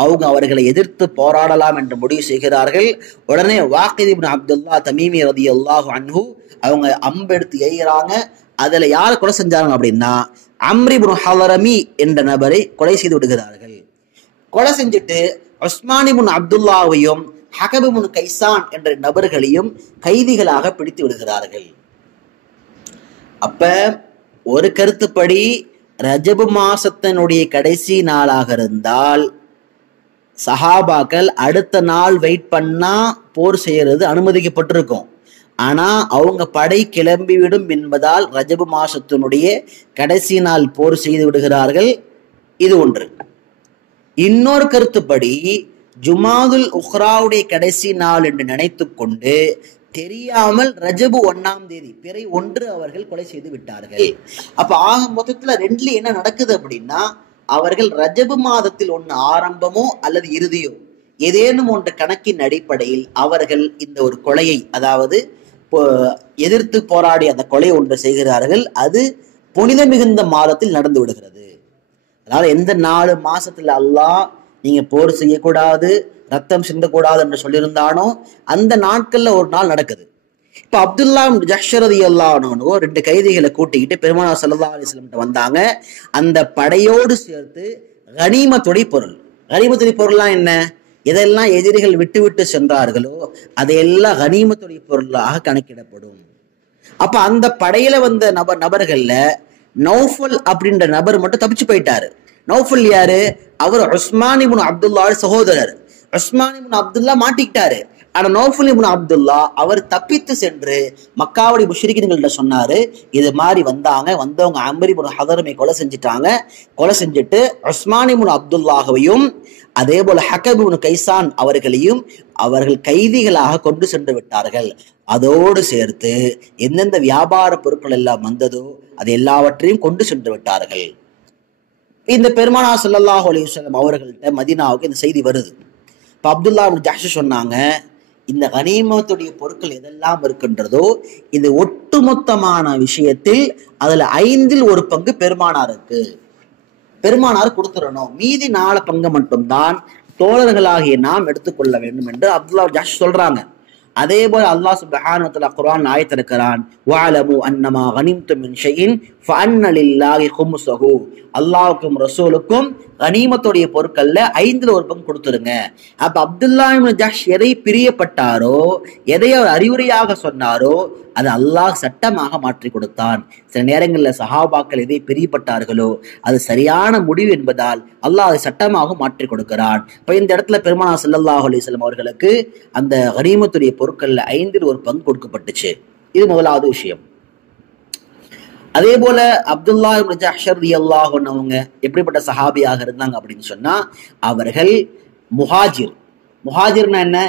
அவங்க அவர்களை எதிர்த்து போராடலாம் என்று முடிவு செய்கிறார்கள். உடனே வாக்கித் இப்னு அப்துல்லா தமீமி ரலியல்லாஹு அன்ஹு அவங்க அம்பெடுத்து எய்கிறாங்க. அதுல யாரை கொலை செஞ்சாங்க அப்படின்னா அம்ர் இப்னு ஹலரமி என்ற நபரை கொலை செய்து விடுகிறார்கள். கொலை செஞ்சுட்டு உஸ்மான் இப்னு அப்துல்லாவையும் ஹகப் இப்னு கைசான் என்ற நபர்களையும் கைதிகளாக பிடித்து விடுகிறார்கள். அப்ப ஒரு கருத்துப்படி ரஜபு மாசத்தினுடைய கடைசி நாளாக இருந்தால் சஹாபாக்கள் அடுத்த நாள் வெயிட் பண்ணா போர் செய்யறது அனுமதிக்கப்பட்டிருக்கும். ஆனா அவங்க படை கிளம்பிவிடும் என்பதால் ரஜபு மாசத்தினுடைய கடைசி நாள் போர் செய்து விடுகிறார்கள். இது ஒன்று. இன்னொரு கருத்துப்படி ஜுமாதுல் உஹ்ராவுடைய கடைசி நாள் என்று நினைத்து கொண்டு தெரியாமல் ரஜபு 1ஆம் தேதி பிறை 1 அவர்கள் கொலை செய்து விட்டார்கள். அப்ப ஆக மொத்தத்துல ரெண்டுல என்ன நடக்குது அப்படின்னா அவர்கள் ரஜபு மாதத்தில் ஒண்ணு ஆரம்பமோ அல்லது இறுதியோ ஏதேனும் ஒன்று கணக்கின் அடிப்படையில் அவர்கள் இந்த ஒரு கொலையை, அதாவது எதிர்த்து போராடி அந்த கொலை ஒன்று செய்கிறார்கள். அது புனித மிகுந்த மாதத்தில் நடந்து விடுகிறது. அதனால எந்த 4 மாசத்துல அல்லாஹ் நீங்க போர் செய்யக்கூடாது, ரத்தம் சிந்தக்கூடாது என்று சொல்லியிருந்தானோ அந்த நாட்கள்ல ஒரு நாள் நடக்குது. இப்ப அப்துல்லா ஜஹ்ஷ் ரலியல்லாஹு அன்ஹு 2 கைதிகளை கூட்டிக்கிட்டு பெருமானார் ஸல்லல்லாஹு அலைஹி வஸல்லம் வந்தாங்க. அந்த படையோடு சேர்த்து கனிமத்துடைய பொருள், கனிமத்துடைய பொருள்லாம் என்ன, எதெல்லாம் எதிரிகள் விட்டு விட்டு சென்றார்களோ அதையெல்லாம் கனிமத்துடைய பொருளாக கணக்கிடப்படும். அப்ப அந்த படையில வந்த நபர்கள்ல நௌஃபல் அப்படின்ற நபர் மட்டும் தப்பிச்சு போயிட்டாரு. நௌஃபல் யாரு? அவர் உஸ்மான் இப்னு அப்துல்லா சகோதரர். உஸ்மான் இப்னு அப்துல்லா மாட்டிக்கிட்டாரு. ஆனா நௌஃபல் இப்னு அப்துல்லா அவர் தப்பித்து சென்று மக்காவுடைய முஷ்ரிக்கீன்கள்ட்ட சொன்னாரு, இது மாதிரி வந்தவங்க அம்ர் இப்னு ஹலரமை கொலை செஞ்சுட்டாங்க. கொலை செஞ்சுட்டு உஸ்மான் இப்னு அப்துல்லாவையும் அதே போல ஹக்கப் இப்னு கைசான் அவர்களையும் அவர்கள் கைதிகளாக கொண்டு சென்று விட்டார்கள். அதோடு சேர்த்து எந்தெந்த வியாபார பொருட்கள் எல்லாம் வந்ததோ அது எல்லாவற்றையும் கொண்டு சென்று விட்டார்கள். இந்த பெருமானார் ஸல்லல்லாஹு அலைஹி வஸல்லம் அவர்கள்ட்ட மதீனாவுக்கு இந்த செய்தி வருது. இப்ப அப்துல்லா இப்னு ஜஹ்ஷ் சொன்னாங்க, இந்த கனிமத்துடைய பொருட்கள் எதெல்லாம் இருக்கின்றதோ இது ஒட்டுமொத்தமான விஷயத்தில் அதுல 5இல் 1 பங்கு பெருமானாருக்கு, பெருமானார் கொடுத்துடணும், மீதி 4 பங்கு மட்டும்தான் தோழர்களாகிய நாம் எடுத்துக்கொள்ள வேண்டும் என்று அப்துல்லா ஜஹ்ஷ் சொல்றாங்க. அதே போல அல்லாஹ் சுப்ஹானஹு வ தஆலா குர்ஆன் ஆயத் இருக்கிறான், வஅலமு அன்னமா கனிம்தும் மின் ஷைஇன் ஃபஅன்ன லில்லாஹி கும்ஸஹு, அல்லாஹ்வுக்கும் ரசூலுக்கும் கனிமத்துடைய பொருட்கள்ல 5ல் ஒரு பங்கு கொடுத்துருங்க. அப்ப அப்துல்லா இப்னு ஜஹ்ஷ் எதை பிரியப்பட்டாரோ, எதை அவர் அறிவுரையாக சொன்னாரோ அது அல்லாஹ் சட்டமாக மாற்றி கொடுத்தான். சில நேரங்களில் சஹாபாக்கள் எதை பிரியப்பட்டார்களோ அது சரியான முடிவு என்பதால் அல்லாஹ் அதை சட்டமாக மாற்றி கொடுக்கிறான். இப்ப இந்த இடத்துல பெருமானார் ஸல்லல்லாஹு அலைஹி வஸல்லம் அவர்களுக்கு அந்த கனிமத்துடைய பொருட்கள்ல 5ல் ஒரு பங்கு கொடுக்கப்பட்டுச்சு. இது முதலாவது விஷயம். அதே போல அப்துல்லா இப்னு ஜஹ்ஷ் ரலியல்லாஹு அன்ஹு அவங்க எப்படிப்பட்ட சஹாபியாக இருந்தாங்க அப்படின்னு சொன்னா, அவர்கள் முஹாஜிர்னா என்ன,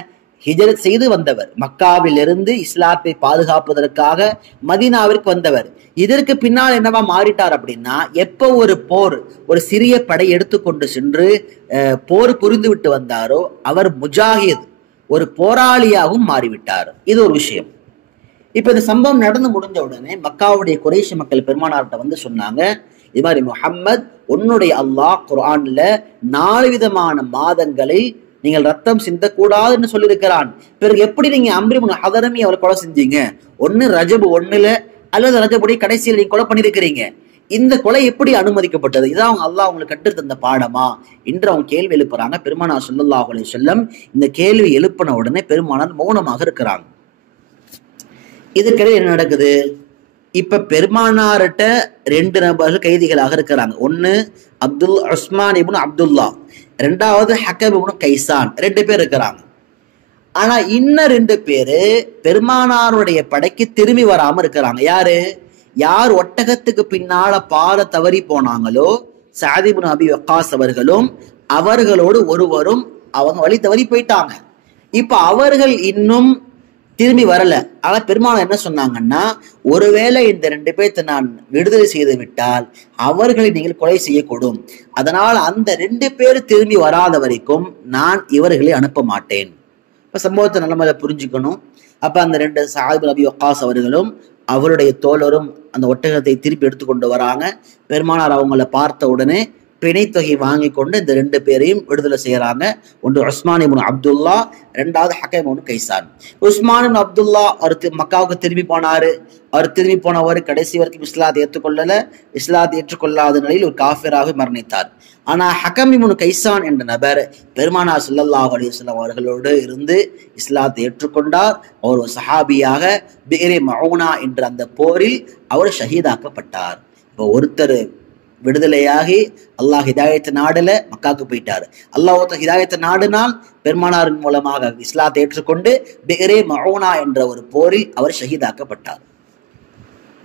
ஹிஜ்ரத் செய்து வந்தவர், மக்காவிலிருந்து இஸ்லாத்தை பாதுகாப்பதற்காக மதீனாவிற்கு வந்தவர். இதற்கு பின்னால் என்னவா மாறிட்டார் அப்படின்னா, எப்போ ஒரு போர், ஒரு சிறிய படை எடுத்துக்கொண்டு சென்று போர் புரிந்து விட்டு வந்தாரோ அவர் முஜாஹித், ஒரு போராளியாகவும் மாறிவிட்டார். இது ஒரு விஷயம். இப்ப இந்த சம்பவம் நடந்து முடிஞ்ச உடனே மக்காவுடைய குறைஷி மக்கள் பெருமானார்கிட்ட வந்து சொன்னாங்க, இது மாதிரி முஹம்மத், உன்னுடைய அல்லாஹ் குர்ஆன்ல 4 விதமான மாதங்களை நீங்கள் ரத்தம் சிந்தக்கூடாதுன்னு சொல்லியிருக்கிறான். பிறகு எப்படி நீங்க அம்ர் இப்னு ஹதரமி அவரை கொலை செஞ்சீங்க? ஒன்னு ரஜபு 1ல அல்லது ரஜபுடைய கடைசியில் நீங்க கொலை பண்ணிருக்கிறீங்க. இந்த கொலை எப்படி அனுமதிக்கப்பட்டது? இதான் அல்லாஹ் அவங்களுக்கு கற்று தந்த பாடமா என்று அவங்க கேள்வி எழுப்புறாங்க. பெருமானார் ஸல்லல்லாஹு அலைஹி வஸல்லம் இந்த கேள்வி எழுப்பின உடனே பெருமானார் மௌனமாக இருக்கிறாங்க. இதுக்கிடையே என்ன நடக்குது? இப்ப பெருமானார்கிட்ட 2 நபர்கள் கைதிகளாக இருக்கிறாங்க. ஒன்னு உஸ்மான் இப்னு அப்துல்லா, 2வது ஹக்கம் இப்னு கைசான், 2 பேர் இருக்கிறாங்க. ஆனா இன்னும் 2 பேரு பெருமானாருடைய படைக்கு திரும்பி வராம இருக்கிறாங்க. யார் ஒட்டகத்துக்கு பின்னால பால தவறி போனாங்களோ சஅத் இப்னு அபி வக்காஸ் அவர்களும் அவர்களோடு ஒருவரும் அவங்க வழி தவறி போயிட்டாங்க. இப்ப அவர்கள் இன்னும் திரும்பி வரல. ஆனா பெருமானார் என்ன சொன்னாங்கன்னா, ஒருவேளை இந்த 2 பேர்த்தை நான் விடுதலை செய்து விட்டால் அவர்களை நீங்கள் கொலை செய்யக்கூடும். அதனால் அந்த 2 பேர் திரும்பி வராத வரைக்கும் நான் இவர்களை அனுப்ப மாட்டேன். இப்ப சம்பவத்தை நல்ல மாதிரி புரிஞ்சுக்கணும். அப்ப அந்த 2 சஅத் இப்னு அபி வக்காஸ் அவர்களும் அவருடைய தோழரும் அந்த ஒட்டகத்தை திருப்பி எடுத்துக்கொண்டு வராங்க. பெருமானார் அவங்கள பார்த்த உடனே பிணை தொகை வாங்கி கொண்டு இந்த 2 பேரையும் விடுதலை செய்யறாங்க. ஒன்று உஸ்மான் இப்னு அப்துல்லா, 2வது ஹக்கம் இப்னு கைசான். உஸ்மான் இப்னு அப்துல்லா அவர் மக்காவுக்கு திரும்பி போனாரு. அவர் திரும்பி போனவர் கடைசி வரைக்கும் இஸ்லாத்தை ஏற்றுக்கொள்ளல. இஸ்லாத்தை ஏற்றுக்கொள்ளாத நிலையில் ஒரு காஃபிராக மரணித்தார். ஆனா ஹக்கம் இப்னு கைசான் என்ற நபர் பெருமானார் ஸல்லல்லாஹு அலைஹி வஸல்லம் அவர்களோடு இருந்து இஸ்லாத்தை ஏற்றுக்கொண்டார். அவர் ஒரு சஹாபியாக பிஇர் மஊனா என்ற அந்த போரில் அவர் ஷஹீதாக்கப்பட்டார். இப்போ ஒருத்தர் விடுதலையாகி அல்லாஹ் ஹிதாயத்தை நாடல மக்காவுக்கு போயிட்டாரு. அல்லாஹ் ஹிதாயத்தை நாடினால் பெருமானாரின் மூலமாக இஸ்லாத்தை ஏற்றுக்கொண்டு பிஇர் மஊனா என்ற ஒரு போரில் அவர் ஷஹீதாக்கப்பட்டார்.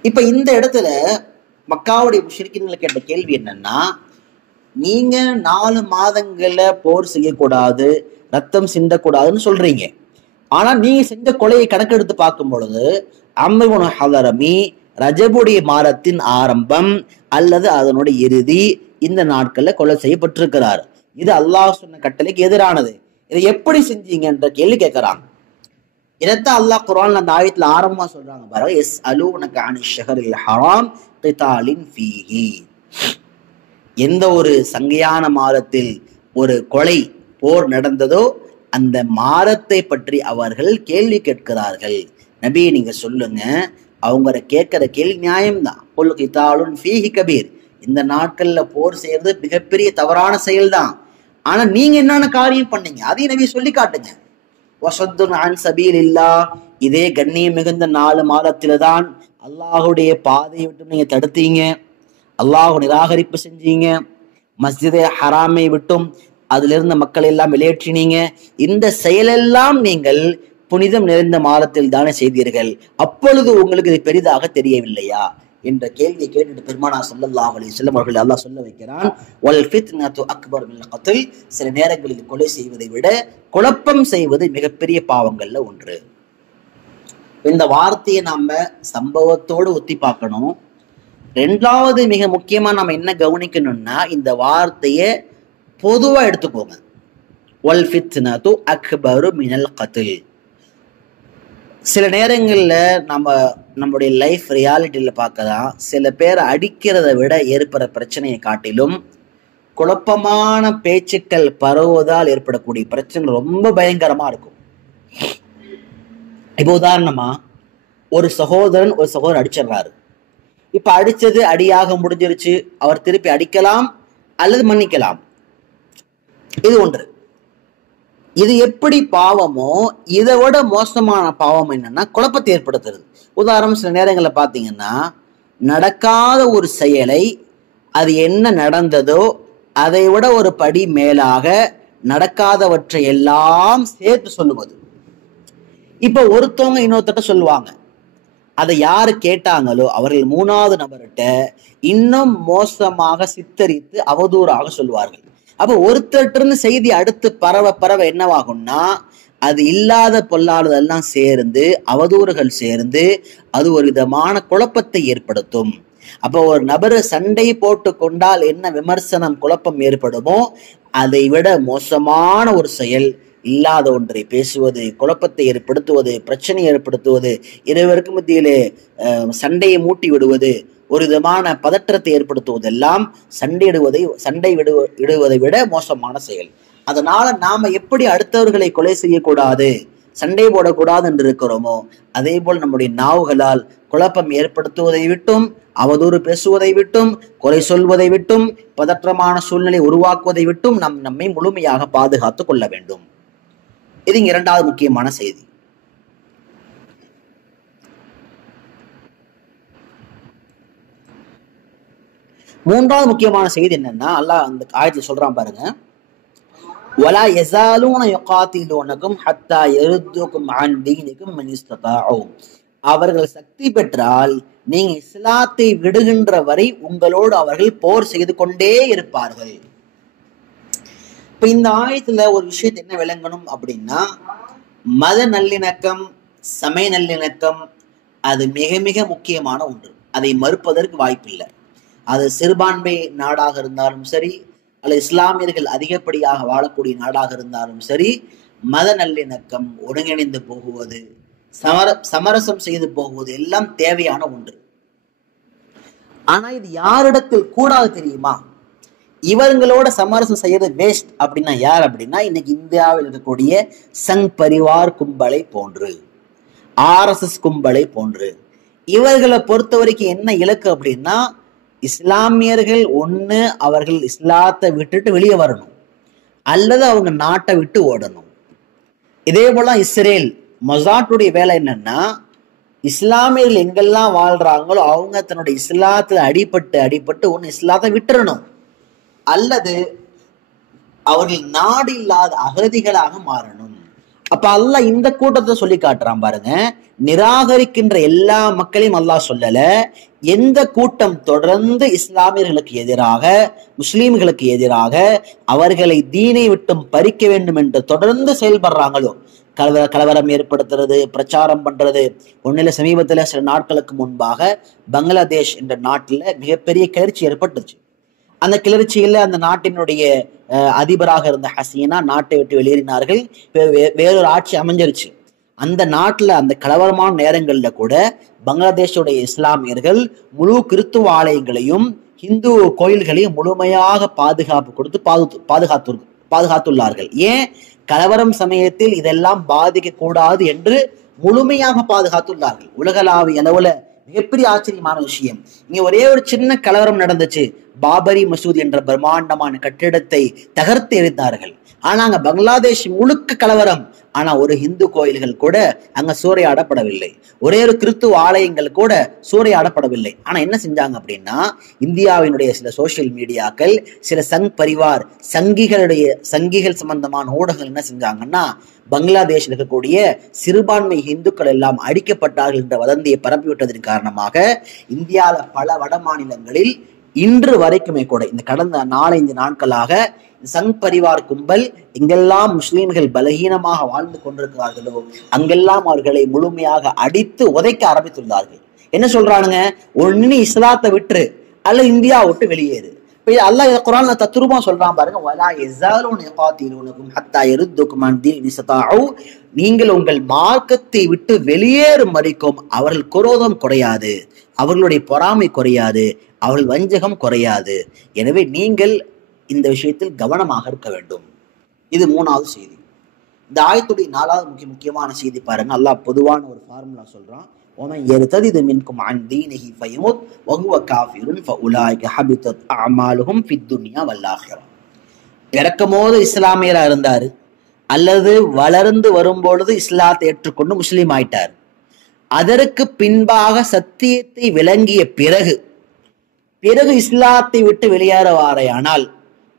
இப்ப இந்த இடத்துல மக்காவுடைய முஷ்ரிக்கீன்கள் கேட்ட கேள்வி என்னன்னா, நீங்க 4 மாதங்கள்ல போர் செய்யக்கூடாது, ரத்தம் சிந்தக்கூடாதுன்னு சொல்றீங்க. ஆனா நீங்க செஞ்ச கொலையை கணக்கெடுத்து பார்க்கும் பொழுது அம்ர் இப்னு ஹதரமி ரஜபுடைய மாதத்தின் ஆரம்பம் அல்லது அதனுடைய இறுதி இந்த நாட்கள்ல கொலை செய்யப்பட்டிருக்கிறார். இது அல்லாஹ் சொன்ன கட்டளைக்கு எதிரானது. இதை எப்படி செஞ்சீங்க என்ற கேள்வி கேட்கிறாங்க. இதைத்தான் அல்லாஹ் குர்ஆன்ல அந்த ஆயத்துல ஆரம்பமா சொல்றாங்க பாருங்க, யஸ்அலூனக அனிஷ் ஷஹரில் ஹராம் கிதாலின் ஃபீஹி. எந்த ஒரு சங்கையான மாதத்தில் ஒரு கொலை போர் நடந்ததோ அந்த மாதத்தை பற்றி அவர்கள் கேள்வி கேட்கிறார்கள். நபி நீங்க சொல்லுங்க, அவங்க கேட்கிற கேள்வி நியாயம்தான். குல் கிதாலுன் ஃபீஹி கபீர். இந்த நாட்கள்ல போர் செய்யறது மிகப்பெரிய தவறான செயல்தான். ஆனா நீங்க என்னென்ன காரியம் பண்ணீங்க அதையும் நபி சொல்லி காட்டுங்க. வஸத்துன் அன் சபீலில்லாஹ், இதே கண்ணியம் மிகுந்த 4 மாதத்தில தான் அல்லாஹுடைய பாதையை விட்டு நீங்க தடுத்தீங்க, அல்லாஹ் நிராகரிப்பு செஞ்சீங்க, மஸ்ஜிதே ஹராமை விட்டும் அதுல இருந்த மக்களை எல்லாம் வெளியேற்றினீங்க. இந்த செயலெல்லாம் நீங்கள் புனிதம் நிறைந்த மாதத்தில் தானே செய்தீர்கள். அப்பொழுது உங்களுக்கு இது பெரிதாக தெரியவில்லையா என்ற கேள்வியை கேட்டுட்டு பெருமானார் ஸல்லல்லாஹு அலைஹி வஸல்லம் அவர்கள் அல்லாஹ் சொல்ல வைக்கிறான், வல் ஃபித்னது அக்பர் மினல் கத்ல். சில நேரங்களில் கொலை செய்வதை விட குழப்பம் செய்வது மிகப்பெரிய பாவங்கள்ல ஒன்று. இந்த வார்த்தையை நாம சம்பவத்தோடு ஒத்தி பார்க்கணும். 2வது மிக முக்கியமா நம்ம என்ன கவனிக்கணும்னா, இந்த வார்த்தையை பொதுவா எடுத்துக்கோங்க. வல் ஃபித்னது அக்பரு மினல் கத்ல். சில நேரங்கள்ல நம்மளுடைய லைஃப் ரியாலிட்டியில பார்க்கலாம், சில பேரை அடிக்கிறத விட ஏற்படுற பிரச்சனையை காட்டிலும் குழப்பமான பேச்சுக்கள் பரவுவதால் ஏற்படக்கூடிய பிரச்சனை ரொம்ப பயங்கரமா இருக்கும். இப்போ உதாரணமா ஒரு சகோதரன் அடிச்சிடுறாரு. இப்ப அடிச்சது அடியாக முடிஞ்சிருச்சு. அவர் திருப்பி அடிக்கலாம் அல்லது மன்னிக்கலாம். இது ஒன்று. இது எப்படி பாவமோ இதை விட மோசமான பாவம் என்னன்னா குழப்பத்தை ஏற்படுத்துறது. உதாரணம், சில நேரங்களில் பார்த்தீங்கன்னா நடக்காத ஒரு செயலை அது என்ன நடந்ததோ அதை விட ஒரு படி மேலாக நடக்காதவற்றை எல்லாம் சேர்த்து சொல்லுவது. இப்ப ஒருத்தவங்க இன்னொருத்தட்ட சொல்லுவாங்க, அதை யாரு கேட்டாங்களோ அவர்கள் மூணாவது நபர்கிட்ட இன்னும் மோசமாக சித்தரித்து அவதூறாக சொல்வார்கள். அப்ப ஒருத்தர்கிட்ட இருந்து செய்தி அடுத்து பரவ பரவ என்னவாகும்னா அது இல்லாத பொல்லாததெல்லாம் சேர்ந்து அவதூறுகள் சேர்ந்து அது ஒரு விதமான குழப்பத்தை ஏற்படுத்தும். அப்போ ஒரு நபர் சண்டை போட்டு கொண்டால் என்ன விமர்சனம் குழப்பம் ஏற்படுமோ அதை விட மோசமான ஒரு செயல் இல்லாத ஒன்றை பேசுவது, குழப்பத்தை ஏற்படுத்துவது, பிரச்சனை ஏற்படுத்துவது, இருவருக்கு மத்தியிலே சண்டையை மூட்டி விடுவது, ஒரு விதமான பதற்றத்தை ஏற்படுத்துவதெல்லாம் சண்டை விடுவதை விட மோசமான செயல். அதனால நாம எப்படி அடுத்தவர்களை கொலை செய்யக்கூடாது, சண்டை போடக்கூடாது என்று இருக்கிறோமோ அதே போல் நம்முடைய நாவுகளால் குழப்பம் ஏற்படுத்துவதை விட்டும், அவதூறு பேசுவதை விட்டும், குறை சொல்வதை விட்டும், பதற்றமான சூழ்நிலை உருவாக்குவதை விட்டும் நம்மை முழுமையாக பாதுகாத்துக் கொள்ள வேண்டும். இது இரண்டாவது முக்கியமான செய்தி. மூன்றாவது முக்கியமான செய்தி என்னன்னா, அல்லாஹ் அந்த ஆயத்துல சொல்றான் பாருங்க, வலா யஸாலூன யுகாத்திலூனகும் ஹத்தா யருத்துகும் அன் தீனிகும் மன் இஸ்ததாஉ. அவர்கள் சக்தி பெற்றால் நீங்க இஸ்லாத்தை விடுகின்ற வரை உங்களோடு அவர்கள் போர் செய்து கொண்டே இருப்பார்கள். இப்ப இந்த ஆயத்துல ஒரு விஷயத்தை என்ன விளங்கணும் அப்படின்னா, மத நல்லிணக்கம், சமய நல்லிணக்கம் அது மிக மிக முக்கியமான ஒன்று. அதை மறுப்பதற்கு வாய்ப்பில்லை. அது சிறுபான்மை நாடாக இருந்தாலும் சரி, அல்லது இஸ்லாமியர்கள் அதிகப்படியாக வாழக்கூடிய நாடாக இருந்தாலும் சரி, மத நல்லிணக்கம், ஒருங்கிணைந்து போகுவது, சமரசம் செய்து போகுவது எல்லாம் தேவையான ஒன்று. ஆனா இது யாரிடத்தில் கூடாது தெரியுமா? இவங்களோட சமரசம் செய்யறது வேஸ்ட் அப்படின்னா யார் அப்படின்னா, இன்னைக்கு இந்தியாவில் இருக்கக்கூடிய சங் பரிவார் கும்பலை போன்று, RSS கும்பலை போன்று, இவர்களை பொறுத்த வரைக்கும் என்ன இலக்கு அப்படின்னா, இஸ்லாமியர்கள் ஒண்ணு அவர்கள் இஸ்லாத்தை விட்டுட்டு வெளியே வரணும், அல்லது அவங்க நாட்டை விட்டு ஓடணும். இதே போல இஸ்ரேல் மொசாட்டுடைய வேலை என்னன்னா, இஸ்லாமியர்கள் எங்கெல்லாம் வாழ்றாங்களோ அவங்க தன்னுடைய இஸ்லாத்துல அடிபட்டு ஒண்ணு இஸ்லாத்தை விட்டுறணும், அல்லது அவர்கள் நாடு இல்லாத அகதிகளாக மாறணும். அப்ப அல்லாஹ் இந்த கூட்டத்தை சொல்லி காட்டுறான் பாருங்க. நிராகரிக்கின்ற எல்லா மக்களையும் அல்லாஹ் சொல்லல. எந்த கூட்டம் தொடர்ந்து இஸ்லாமியர்களுக்கு எதிராக, முஸ்லீம்களுக்கு எதிராக அவர்களை தீனை விட்டும் பறிக்க வேண்டும் என்று தொடர்ந்து செயல்படுறாங்களோ, கலவரம் ஏற்படுத்துறது, பிரச்சாரம் பண்றது. ஒன்னில சமீபத்துல சில நாட்களுக்கு முன்பாக பங்களாதேஷ் என்ற நாட்டுல மிகப்பெரிய கிளர்ச்சி ஏற்பட்டுச்சு. அந்த கிளர்ச்சியில அந்த நாட்டினுடைய அதிபராக இருந்த ஹசீனா நாட்டை விட்டு வெளியேறினார்கள். வேறொரு ஆட்சி அமைஞ்சிருச்சு. அந்த நாட்டுல அந்த கலவரமான நேரங்கள்ல கூட பங்களாதேஷுடைய இஸ்லாமியர்கள் முழு கிறிஸ்துவ ஆலயங்களையும் இந்து கோயில்களையும் முழுமையாக பாதுகாப்பு கொடுத்து பாதுகாத்துள்ளார்கள். ஏன்? கலவரம் சமயத்தில் இதெல்லாம் பாதிக்க கூடாது என்று முழுமையாக பாதுகாத்துள்ளார்கள். உலகளாவிய அளவுல மிகப்பெரிய ஆச்சரியமான விஷயம். இங்க ஒரே ஒரு சின்ன கலவரம் நடந்துச்சு. பாபரி மசூதி என்ற பிரம்மாண்டமான கட்டிடத்தை தகர்த்து எறிந்தார்கள். ஆனா அங்க பங்களாதேஷ் முழுக்க கலவரம். ஆனா ஒரு இந்து கோயில்கள் கூட அங்க சூறையாடப்படவில்லை. ஒரே ஒரு கிறிஸ்துவ ஆலயங்கள் கூட சூறையாடப்படவில்லை. ஆனா என்ன செஞ்சாங்க அப்படின்னா, இந்தியாவினுடைய சில சோசியல் மீடியாக்கள், சில சங் பரிவார் சங்கிகள் சம்பந்தமான ஊடகங்கள் என்ன செஞ்சாங்கன்னா, பங்களாதேஷில் இருக்கக்கூடிய சிறுபான்மை இந்துக்கள் எல்லாம் அடிக்கப்பட்டார்கள் என்ற வதந்தியை பரப்பிவிட்டதன் காரணமாக இந்தியாவில் பல வட மாநிலங்களில் இன்று வரைக்குமே கூட இந்த கடந்த 4-5 நாட்களாக சங் பரிவார் கும்பல் எங்கெல்லாம் முஸ்லீம்கள் பலகீனமாக வாழ்ந்து கொண்டிருக்கிறார்களோ அங்கெல்லாம் அவர்களை முழுமையாக அடித்து உதைக்க ஆரம்பித்துள்ளார்கள். என்ன சொல்றானுங்க? ஒன்னு இஸ்லாத்தை விட்டுரு, அல்ல இந்தியா விட்டு வெளியேறு. அல்லாஹ் குர்ஆன்ல தத்ரூபமா சொல்றான் பாருங்க, வலா யஸாலூன யகாத்திலூனகும் ஹத்தா யருத்துகும் அன் தீனிகும் இஸ்ததாஉ. நீங்கள் உங்கள் மார்க்கத்தை விட்டு வெளியேறும் வரைக்கும் அவர்கள் குரோதம் குறையாது, அவர்களுடைய பொறாமை குறையாது, அவர்கள் வஞ்சகம் குறையாது. எனவே நீங்கள் இந்த விஷயத்தில் கவனமாக இருக்க வேண்டும். இது 3வது செய்தி. இந்த ஆயத்துடைய 4வது முக்கியமான செய்தி பாருங்க. அல்லாஹ் பொதுவான ஒரு ஃபார்முலா சொல்றான். وَمَنْ يَرْتَدِدْ مِنْكُمْ عَنْ دِينِهِ فَيَمُتْ وَهُوَ كَافِرٌ فَأُولَٰئِكَ حَبِطَتْ أَعْمَالُهُم فِي الدُّنْيَا وَالْآخِرَةِ. பிறக்கும்போது இஸ்லாமியரா இருந்தாரு, அல்லது வளர்ந்து வரும்பொழுது இஸ்லாத்தை ஏற்றுக்கொண்டு முஸ்லீம் ஆயிட்டார். அதற்கு பின்பாக சத்தியத்தை விளங்கிய பிறகு இஸ்லாத்தை விட்டு வெளியேறவாரையானால்,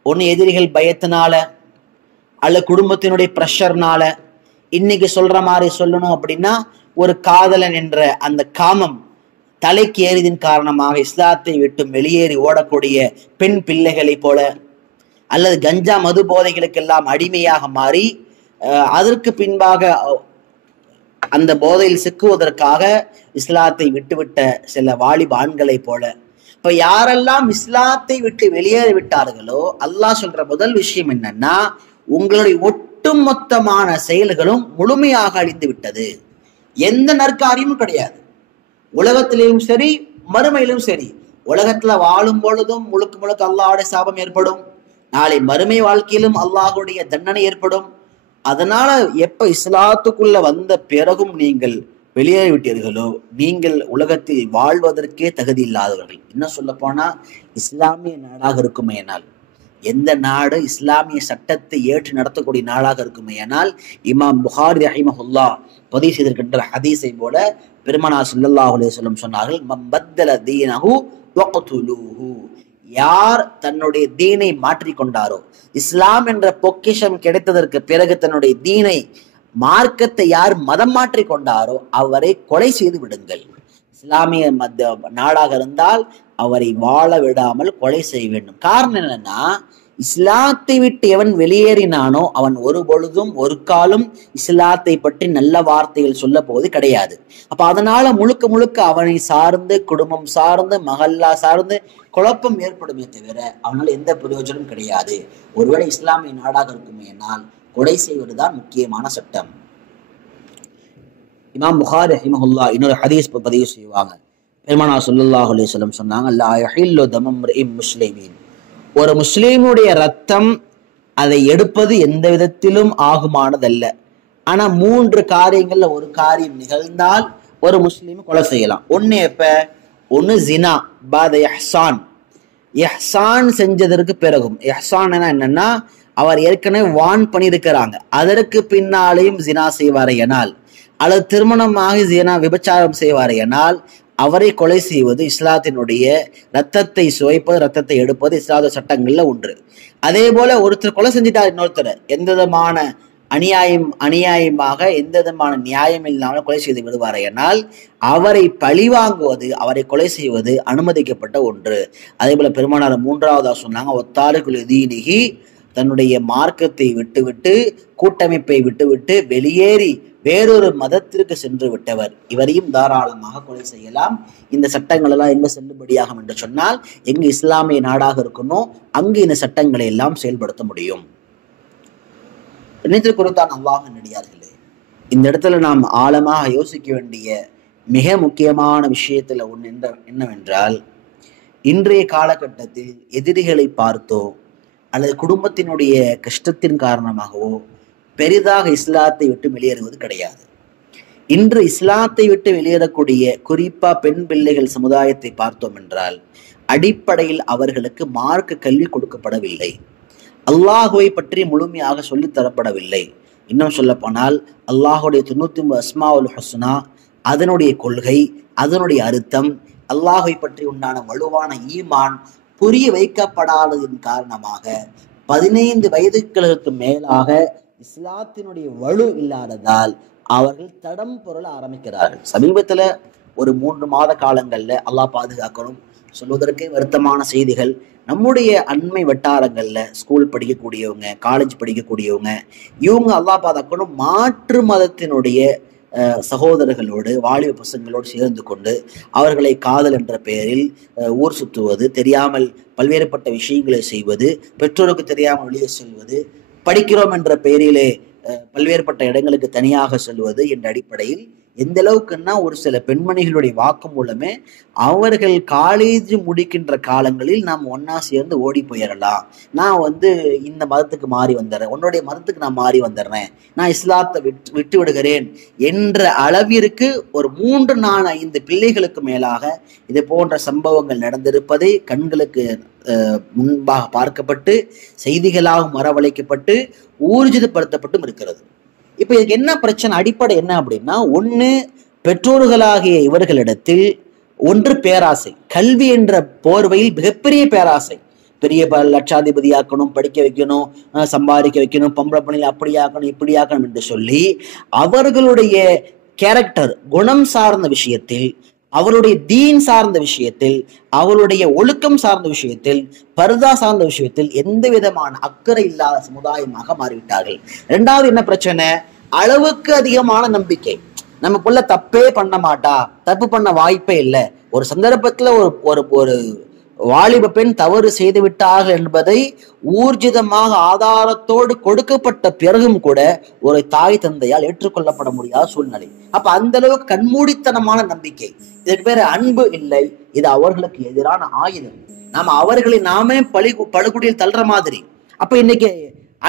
ஒன்னு எதிரிகள் பயத்தினால அல்ல குடும்பத்தினுடைய பிரஷர்னால, இன்னைக்கு சொல்ற மாதிரி சொல்லணும் அப்படின்னா ஒரு காதலன் என்ற அந்த காமம் தலைக்கு ஏறியதின் காரணமாக இஸ்லாத்தை விட்டு வெளியேறி ஓடக்கூடிய பெண் பிள்ளைகளை போல, அல்லது கஞ்சா மது போதைகளுக்கெல்லாம் அடிமையாக மாறி அதற்கு பின்பாக அந்த போதையில் சிக்குவதற்காக இஸ்லாத்தை விட்டுவிட்ட சில வாலிப ஆண்களை போல, இப்ப யாரெல்லாம் இஸ்லாத்தை விட்டு வெளியேறி விட்டார்களோ அல்லாஹ் சொல்ற முதல் விஷயம் என்னன்னா, உங்களுடைய ஒட்டுமொத்தமான செயல்களும் முழுமையாக அழிந்து விட்டது. எந்த நற்காரியமும் கிடையாது. உலகத்திலேயும் சரி மறுமையிலும் சரி. உலகத்துல வாழும் பொழுதும் முழுக்க முழுக்க அல்லாஹ்வுடைய சாபம் ஏற்படும். நாளை மறுமை வாழ்க்கையிலும் அல்லாஹ்வுடைய தண்டனை ஏற்படும். அதனால எப்ப இஸ்லாத்துக்குள்ள வந்த பிறகும் நீங்கள் வெளியேறிவிட்டீர்களோ, நீங்கள் உலகத்தில் வாழ்வதற்கே தகுதி இல்லாதவர்கள். என்ன சொல்ல போனா, இஸ்லாமிய நாடாக இருக்குமேயானால், எந்த நாடு இஸ்லாமிய சட்டத்தை ஏற்று நடத்தக்கூடிய நாடாக இருக்குமேயானால், இமாம் புகாரி ரஹிமஹுல்லாஹ் பதிவு செய்திருக்கின்ற ஹதீஸை போல பெருமானார் ஸல்லல்லாஹு அலைஹி வஸல்லம் சொன்னார்கள், மம்பத்தல தீனஹு வக்துலூஹு. யார் தன்னுடைய தீனை மாற்றிக்கொண்டாரோ, இஸ்லாம் என்ற பொக்கிஷம் கிடைத்ததற்கு பிறகு தன்னுடைய தீனை மார்க்கத்தை யார் மதம் மாற்றி கொண்டாரோ அவரை கொலை செய்து விடுங்கள். இஸ்லாமிய நாடாக இருந்தால் அவரை வாழ விடாமல் கொலை செய்ய வேண்டும். காரணம் என்னன்னா, இஸ்லாத்தை விட்டு எவன் வெளியேறினானோ அவன் ஒரு பொழுதும் ஒரு காலம் இஸ்லாத்தை பற்றி நல்ல வார்த்தைகள் சொல்ல போவது கிடையாது. அப்ப அதனால முழுக்க முழுக்க அவனை சார்ந்து, குடும்பம் சார்ந்து, மகல்லா சார்ந்து குழப்பம் ஏற்படுமே தவிர அவனால் எந்த பிரயோஜனம் கிடையாது. ஒருவேளை இஸ்லாமிய நாடாக இருக்குமே என்னால் கொலை செய்வதுதான் முக்கியமான சட்டம். இமாம் புகாரி ரஹிமஹுல்லாஹ் இன்னொரு ஹதீஸ் பதிவு செய்வாங்க. பெருமானார் ஸல்லல்லாஹு அலைஹி வஸல்லம் சொன்னாங்க, லா யஹில்லு தமு இம்ரிஇம் முஸ்லிமீன். ஒரு முஸ்லீமுடைய ரத்தம் அதை எடுப்பது எந்த விதத்திலும் ஆகுமானதல்ல. ஆனா 3 காரியங்கள்ல ஒரு காரியம் நிகழ்ந்தால் ஒரு முஸ்லீம் கொலை செய்யலாம். ஒன்னு எப்ப? ஒன்னு ஜினா பாத இஹ்சான். இஹ்சான் செஞ்சதற்கு பிறகும், இஹ்சான் என்னன்னா அவர் ஏற்கனவே வான் பண்ணியிருக்கிறாங்க, அதற்கு பின்னாலேயும் ஜினா செய்வாரையனால், அல்லது திருமணமாக ஜினா விபச்சாரம் செய்வாரையனால் அவரை கொலை செய்வது இஸ்லாத்தினுடைய ரத்தத்தை சுவைப்பது, ரத்தத்தை எடுப்பது இஸ்லாத சட்டங்கள்ல ஒன்று. அதே போல ஒருத்தர் கொலை செஞ்சிட்டார் இன்னொருத்தர், எந்த விதமான அநியாயமாக எந்த விதமான நியாயம் இல்லாமல் கொலை செய்து விடுவாரையனால் அவரை பழிவாங்குவது, அவரை கொலை செய்வது அனுமதிக்கப்பட்ட ஒன்று. அதே போல பெருமானார் 3வதா சொன்னாங்க, ஒத்தாரிக்குள் தீனிஹி, தன்னுடைய மார்க்கத்தை விட்டுவிட்டு, கூட்டமைப்பை விட்டுவிட்டு வெளியேறி வேறொரு மதத்திற்கு சென்று விட்டவர், இவரையும் தாராளமாக கொலை செய்யலாம். இந்த சட்டங்கள் எல்லாம் எங்க செல்லுபடியாகும் என்று சொன்னால், எங்கு இஸ்லாமிய நாடாக இருக்கணுமோ அங்கு இந்த சட்டங்களை எல்லாம் செயல்படுத்த முடியும். குறித்தான் அல்லாஹ் நடிகார்களே, இந்த இடத்துல நாம் ஆழமாக யோசிக்க வேண்டிய மிக முக்கியமான விஷயத்துல ஒன்று என்னவென்றால், இன்றைய காலகட்டத்தில் எதிரிகளை பார்த்தோ அல்லது குடும்பத்தினுடைய கஷ்டத்தின் காரணமாகவோ பெரிதாக இஸ்லாத்தை விட்டு வெளியேறுவது கிடையாது. இன்று இஸ்லாத்தை விட்டு வெளியேறக்கூடிய குறிப்பா பெண் பிள்ளைகள் சமுதாயத்தை பார்த்தோம் என்றால், அடிப்படையில் அவர்களுக்கு மார்க்க கல்வி கொடுக்கப்படவில்லை, அல்லாஹுவை பற்றி முழுமையாக சொல்லித் தரப்படவில்லை. இன்னும் சொல்ல போனால் அல்லாஹுடைய 99 அஸ்மாவுல் ஹுஸ்னா, அதனுடைய கொள்கை, அதனுடைய அர்த்தம், அல்லாஹை பற்றி உண்டான வலுவான ஈமான் புரிய வைக்கப்படாததின் காரணமாக 15 வயதுகளுக்கு மேலாக இஸ்லாத்தினுடைய வலு இல்லாததால் அவர்கள் தடம் புரள ஆரம்பிக்கிறார்கள். சமீபத்துல ஒரு 3 மாத காலங்கள்ல, அல்லாஹ் பாதுகாக்கணும், சொல்வதற்கே வருத்தமான செய்திகள், நம்முடைய அண்மை வட்டாரங்கள்ல ஸ்கூல் படிக்கக்கூடியவங்க, காலேஜ் படிக்கக்கூடியவங்க, இவங்க அல்லாஹ் பாதுகாக்கணும் மாற்று மதத்தினுடைய சகோதரர்களோடு, வாலிப பசங்களோடு சேர்ந்து கொண்டு அவர்களை காதல் என்ற பெயரில் ஊர் சுற்றுவது, தெரியாமல் பல்வேறுபட்ட விஷயங்களை செய்வது, பெற்றோருக்கு தெரியாமல் வெளியே செல்வது, படிக்கிறோம் என்ற பெயரிலே பல்வேறுபட்ட இடங்களுக்கு தனியாக செல்வது என்ற அடிப்படையில் எந்த அளவுக்குன்னா ஒரு சில பெண்மணிகளுடைய வாக்கு மூலமே அவர்கள் காலேஜ் முடிக்கின்ற காலங்களில் நாம் ஒன்னா சேர்ந்து ஓடி போயிடலாம், நான் இந்த மதத்துக்கு மாறி வந்துடுறேன், உன்னுடைய மதத்துக்கு நான் மாறி வந்துடுறேன், நான் இஸ்லாத்தை விட்டு விடுகிறேன் என்ற அளவிற்கு ஒரு 3-4-5 பிள்ளைகளுக்கு மேலாக இது போன்ற சம்பவங்கள் நடந்திருப்பதை கண்களுக்கு முன்பாக பார்க்கப்பட்டு செய்திகளாக வரவழைக்கப்பட்டு ஊர்ஜிதப்படுத்தப்பட்டும் இருக்கிறது. இப்ப இதுக்கு என்ன பிரச்சனை, அடிப்படை என்ன அப்படின்னா, ஒண்ணு பெற்றோர்களாகிய இவர்களிடத்தில் ஒன்று பேராசை, கல்வி என்ற போர்வையில் மிகப்பெரிய பேராசை, பெரிய லட்சாதிபதி ஆக்கணும், படிக்க வைக்கணும், சம்பாதிக்க வைக்கணும், பொம்பளை பணியில் அப்படி ஆக்கணும் இப்படி ஆக்கணும் என்று சொல்லி அவர்களுடைய கேரக்டர் குணம் சார்ந்த விஷயத்தில், அவருடைய தீன் சார்ந்த விஷயத்தில், அவருடைய ஒழுக்கம் சார்ந்த விஷயத்தில், பர்தா சார்ந்த விஷயத்தில் எந்த விதமான அக்கறை இல்லாத சமுதாயமாக மாறிவிட்டார்கள். இரண்டாவது என்ன பிரச்சனை, அளவுக்கு அதிகமான நம்பிக்கை. நம்ம புள்ள தப்பே பண்ண மாட்டா, தப்பு பண்ண வாய்ப்பே இல்லை, ஒரு சந்தர்ப்பத்துல ஒரு வாலிப பெண் தவறு செய்து விட்டார்கள் என்பதை ஊர்ஜிதமாக ஆதாரத்தோடு கொடுக்கப்பட்ட பிறகும் கூட ஒரு தாய் தந்தையால் ஏற்றுக்கொள்ளப்பட முடியாத சூழ்நிலை. அப்ப அந்த அளவுக்கு கண்மூடித்தனமான நம்பிக்கை. இதுக்கு பேரு அன்பு இல்லை, இது அவர்களுக்கு எதிரான ஆயுதம். நாம அவர்களை நாமே பழுகுடியில் தள்ளுற மாதிரி. அப்ப இன்னைக்கு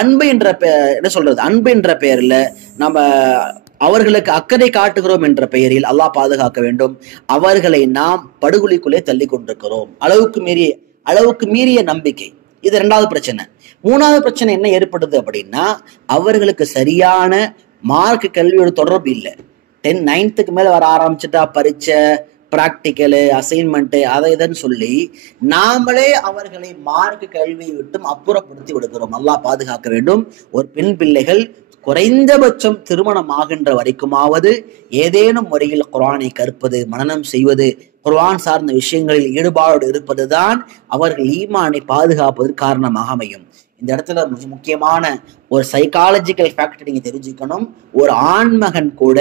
அன்பு என்ற என்ன சொல்றது, அன்பு என்ற பெயர்ல நம்ம அவர்களுக்கு அக்கறை காட்டுகிறோம் என்ற பெயரில் அல்லாஹ் பாதுகாக்க வேண்டும், அவர்களை நாம் படுகொலிக்குள்ளே தள்ளி கொண்டிருக்கிறோம். அளவுக்கு மீறிய நம்பிக்கை. இது இரண்டாவது பிரச்சனை. மூணாவது பிரச்சனை என்ன ஏற்படுது அப்படின்னா, அவர்களுக்கு சரியான மார்க் கல்வியோட தொடர்பு இல்லை. 9th மேல வர ஆரம்பிச்சுட்டா பரீட்சை, பிராக்டிக்கலு, அசைன்மெண்ட், அதை இதன்னு சொல்லி நாமளே அவர்களை மார்க் கல்வியை விட்டும் அப்புறப்படுத்தி விடுகிறோம். அல்லாஹ் பாதுகாக்க வேண்டும். ஒரு பெண் பிள்ளைகள் குறைந்தபட்சம் திருமணம் ஆகின்ற வரைக்குமாவது ஏதேனும் முறையில் குர்ஆனை கற்பது, மனனம் செய்வது, குர்ஆன் சார்ந்த விஷயங்களில் ஈடுபாடு இருப்பதுதான் அவர்கள் ஈமானை பாதுகாப்பதற்கு காரணமாக அமையும். இந்த இடத்துல முக்கியமான ஒரு சைக்காலஜிக்கல் ஃபேக்டர் நீங்க தெரிஞ்சுக்கணும். ஒரு ஆண்மகன் கூட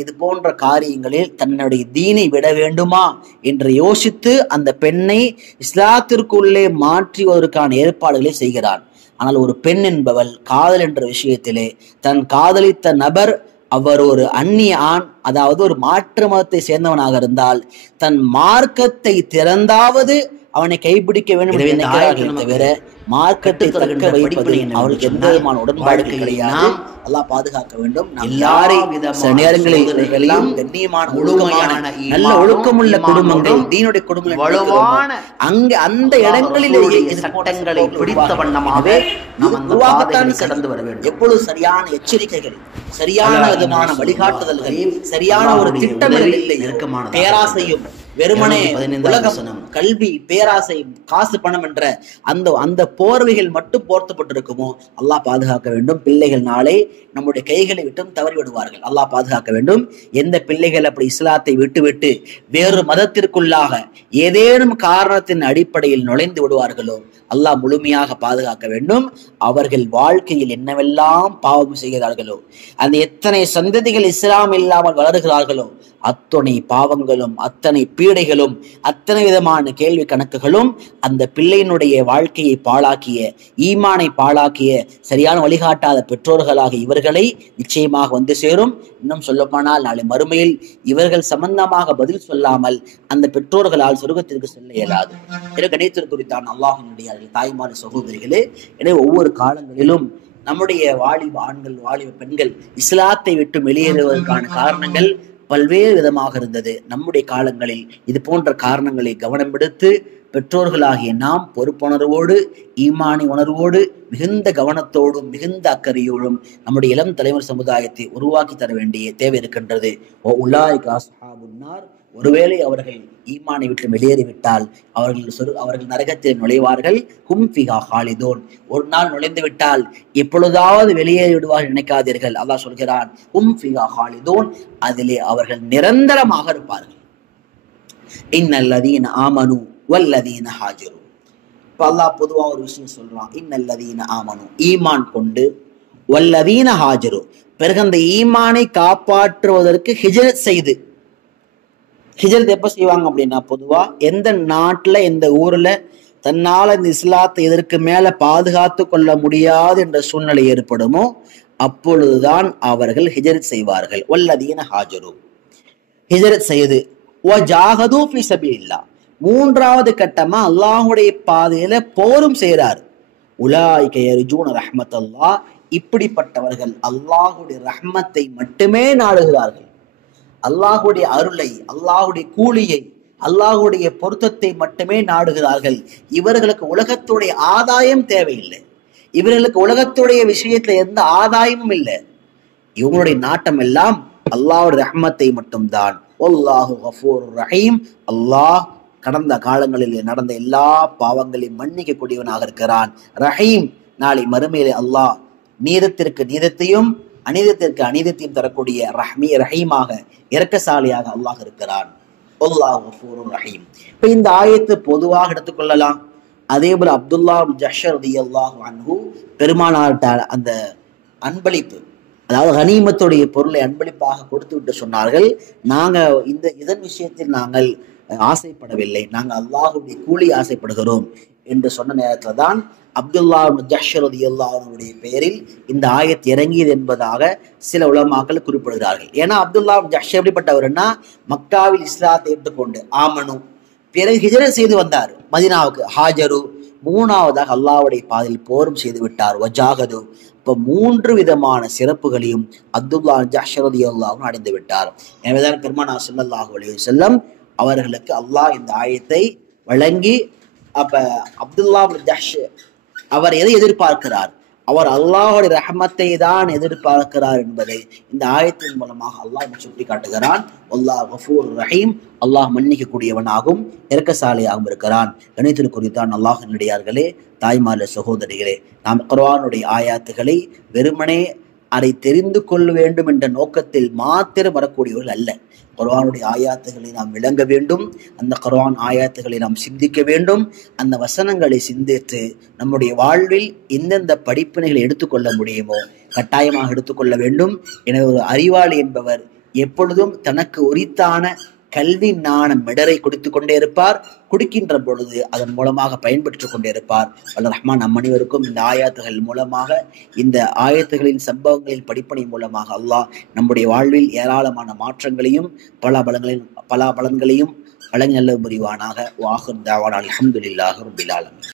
இது போன்ற காரியங்களில் தன்னுடைய தீனை விட வேண்டுமா என்று யோசித்து அந்த பெண்ணை இஸ்லாத்திற்குள்ளே மாற்றுவதற்கான ஏற்பாடுகளை செய்கிறான். ஆனால் ஒரு பெண் என்பவள் காதல் என்ற விஷயத்திலே தன் காதலித்த நபர் அவர் ஒரு அந்நிய ஆண், அதாவது ஒரு மாற்று மதத்தை சேர்ந்தவனாக இருந்தால் தன் மார்க்கத்தை திறந்தாவது அவனை கைப்பிடிக்க வேண்டும் தவிர மார்க்கத்தை தக்க வைப்பதில் அவளுக்கு எந்த விதமான உடன்பாடு கிடையாது. அல்லாஹ் பாதுகாக்க வேண்டும். சில நேரங்களில் எல்லாம் கண்ணியமான ஒழுக்கமான நல்ல ஒழுக்கமுள்ள குடும்பங்கள், தீனுடைய குடும்பங்கள் அங்க அந்த இடங்களிலேயே சட்டங்களை பிடித்த வண்ணமாகவே உருவாகத்தான் கடந்து வர வேண்டும். எப்பொழுது சரியான எச்சரிக்கைகள், சரியான விதமான வழிகாட்டுதல்கள், சரியான ஒரு திட்டமிடல் இல்லை, பேராசையும் வெறுமனே உலகம், கல்வி, பேராசை, காசு, பணம் என்ற அந்த போர்வைகள் மட்டும் போர்த்தப்பட்டிருக்குமோ அல்லாஹ் பாதுகாக்க வேண்டும். பிள்ளைகள் நாளை நம்முடைய கைகளை விட்டும் தவறி விடுவார்கள். அல்லாஹ் பாதுகாக்க வேண்டும். எந்த பிள்ளைகள் அப்படி இஸ்லாத்தை விட்டு வேறு மதத்திற்குள்ளாக ஏதேனும் காரணத்தின் அடிப்படையில் நுழைந்து விடுவார்களோ அல்லாஹ் முழுமையாக பாதுகாக்க வேண்டும். அவர்கள் வாழ்க்கையில் என்னவெல்லாம் பாவம் செய்கிறார்களோ, அந்த எத்தனை சந்ததிகள் இஸ்லாம் இல்லாமல் வளர்கிறார்களோ அத்தனை பாவங்களும், அத்தனை பீடைகளும், அத்தனை விதமான கேள்வி கணக்குகளும் அந்த பிள்ளையினுடைய வாழ்க்கையை பாழாக்கிய, ஈமானை பாழாக்கிய, சரியான வழிகாட்டாத பெற்றோர்களாக இவர்களை நிச்சயமாக வந்து சேரும். இன்னும் சொல்லப்போனால் நாளை மறுமையில் இவர்கள் சம்பந்தமாக பதில் சொல்லாமல் அந்த பெற்றோர்களால் சொர்க்கத்திற்கு செல்ல இயலாது. கணித்திற்குறித்தான் அல்லாஹினுடைய தாய்மார், சகோதரிகளே, எனவே ஒவ்வொரு காலங்களிலும் நம்முடைய வாலிப ஆண்கள், வாலிப பெண்கள் இஸ்லாத்தை விட்டு வெளியேறுவதற்கான காரணங்கள் பல்வேறு விதமாக இருந்தது. நம்முடைய காலங்களில் இது போன்ற காரணங்களை கவனம் எடுத்து பெற்றோர்களாகிய நாம் பொறுப்புணர்வோடு, ஈமானி உணர்வோடு, மிகுந்த கவனத்தோடும் மிகுந்த அக்கறையோடும் நம்முடைய இளம் தலைவர் சமுதாயத்தை உருவாக்கி தர வேண்டிய தேவை இருக்கின்றது. ஒருவேளை அவர்கள் ஈமானை விட்டு வெளியேறிவிட்டால் அவர்கள் நரகத்தில் நுழைவார்கள். ஹும் ஃபிஹா ஹாலிதூன். ஒரு நாள் நுழைந்து விட்டால் எப்பொழுதாவது வெளியேறி விடுவார்கள் நினைக்காதீர்கள். அல்லாஹ் சொல்கிறான், ஹும் ஃபிஹா ஹாலிதூன், அதிலே அவர்கள் நிரந்தரமாக இருப்பார்கள். இன்னல்லதீன ஆமனு வல்லதீன ஹாஜரு. இப்ப அல்லாஹ் பொதுவா ஒரு விஷயம் சொல்றான், இன்னல்லதீன ஆமனு, ஈமான் கொண்டு, வல்லதீன ஹாஜரு, பிறகு அந்த ஈமானை காப்பாற்றுவதற்கு ஹிஜ்ரத் செய்து. ஹிஜ்ரத் எப்ப செய்வாங்க அப்படின்னா, பொதுவா எந்த நாட்டுல, எந்த ஊர்ல தன்னால இந்த இஸ்லாத்தை இதற்கு மேல பாதுகாத்து கொள்ள முடியாது என்ற சூழ்நிலை ஏற்படுமோ அப்பொழுதுதான் அவர்கள் ஹிஜ்ரத் செய்வார்கள். வல்லதீன ஹாஜரு. ஹிஜ்ரத் செய்து வஜாஹது ஃபீ சபீலில்லாஹ், மூன்றாவது கட்டமா அல்லாஹ்வுடைய பாதையில போரும் செய்றார். உலாயிக யர்ஜூன ரஹ்மத்தல்லாஹ், இப்படிப்பட்டவர்கள் அல்லாஹ்வுடைய ரஹ்மத்தை மட்டுமே நாடுகிறார்கள். அல்லாஹ்வுடைய அருளை, அல்லாஹ்வுடைய கூலியை, அல்லாஹ்வுடைய பொருத்தத்தை மட்டுமே நாடுகிறார்கள். இவர்களுக்கு உலகத்துடைய ஆதாயம் தேவையில்லை, இவர்களுக்கு உலகத்துடைய விஷயத்துல எந்த ஆதாயமும் இல்லை. இவங்களுடைய நாட்டம் எல்லாம் அல்லாஹ்வுடைய ரஹ்மத்தை மட்டும்தான். வல்லாஹு கஃபூருர் ரஹீம், அல்லாஹ் கடந்த காலங்களில் நடந்த எல்லா பாவங்களையும் மன்னிக்க கூடியவனாக இருக்கிறான். ரஹீம், நாளை மறுமையிலே அல்லாஹ் நீதத்திற்கு நீதத்தையும் அநீதத்திற்கு அநீதத்தையும் தரக்கூடிய ரஹீமாக, இரக்கசாலியாக அல்லாஹ் இருக்கிறான். வல்லாஹு கஃபூருர் ரஹீம். இப்ப இந்த ஆயத்தை பொதுவாக எடுத்துக்கொள்ளலாம். அதே போல அப்துல்லா ஜஹ்ஷர் ரலியல்லாஹு அன்ஹு பெருமானார்ட்ட அந்த அன்பளிப்பு, அதாவது கனிமத்துடைய பொருளை அன்பளிப்பாக கொடுத்து விட்டு சொன்னார்கள், நாங்க இதன் விஷயத்தில் நாங்கள் ஆசைப்படவில்லை, நாங்கள் அல்லாஹ்வுடைய கூலி ஆசைப்படுகிறோம் என்று சொன்ன நேரத்துல தான் அப்துல்லா ஜஹ்ஷர் ரலியல்லாஹு அன்ஹுடைய பெயரில் இந்த ஆயத் இறங்கியது என்பதாக சில உலமாக்கள் குறிப்பிடுகிறார்கள். ஏன்னா அப்துல்லா ஜஹ்ஷர் எப்படிப்பட்டவர்னா, மக்காவில் இஸ்லாத்தை ஏற்றுக்கொண்டு ஆமனு, பிறகு ஹிஜ்ரத் செய்து வந்தார் மதீனாவுக்கு, ஹாஜரு, மூணாவதாக அல்லாஹ்வுடைய பாதையில் போரும் செய்து விட்டார், வஜாஹது. இப்ப 3 விதமான சிறப்புகளையும் அப்துல்லா ஜஹ்ஷர் ரலியல்லாஹு அன்ஹு அடைந்து விட்டார். எனவேதான் பெருமானார் ஸல்லல்லாஹு அலைஹி வஸல்லம் அவர்களுக்கு அல்லாஹ் இந்த ஆயத்தை வழங்கி, அப்ப அப்துல்லா ஜஹ்ஷ் அவர் எதை எதிர்பார்க்கிறார், அவர் அல்லாஹ்வுடைய ரஹ்மத்தை தான் எதிர்பார்க்கிறார் என்பதை இந்த ஆயத்தின் மூலமாக அல்லாஹ் சுட்டி காட்டுகிறான். அல்லாஹ் கஃபூர் ரஹீம், அல்லாஹ் மன்னிக்க கூடியவனாகவும் இரக்கசாலியாகவும் இருக்கிறான். கணித்திற்குரித்தான் அல்லாஹ்வினுடையார்களே, தாய்மார்களே, சகோதரிகளே, நாம் குர்ஆனுடைய ஆயாத்துகளை வெறுமனே அதை தெரிந்து கொள்ள வேண்டும் என்ற நோக்கத்தில் மாத்திரம் வரக்கூடியவர்கள் அல்ல. குர்ஆனுடைய ஆயாத்துகளை நாம் விளங்க வேண்டும், அந்த குர்ஆன் ஆயாத்துகளை நாம் சிந்திக்க வேண்டும், அந்த வசனங்களை சிந்தித்து நம்முடைய வாழ்வில் எந்தெந்த படிப்பினைகளை எடுத்துக்கொள்ள முடியுமோ கட்டாயமாக எடுத்துக்கொள்ள வேண்டும். எனவே ஒரு அறிவாளி என்பவர் எப்பொழுதும் தனக்கு உரித்தான கல்வி ஞான மெடரை கொடுத்து கொண்டே இருப்பார், குடிக்கின்ற பொழுது அதன் மூலமாக பயன்பெற்று கொண்டே இருப்பார். வல்ல ரஹ்மான் நம் அனைவருக்கும் இந்த ஆயாத்துகள் மூலமாக, இந்த ஆயத்துகளின் சம்பவங்களின் படிப்பனை மூலமாக அல்லாஹ் நம்முடைய வாழ்வில் ஏராளமான மாற்றங்களையும் பல பலன்களையும் வழங்கி நல்ல புரிவானாக. வாஹிர் தாவானா அல்ஹம்துலில்லாஹி ரப்பில் ஆலமீன்.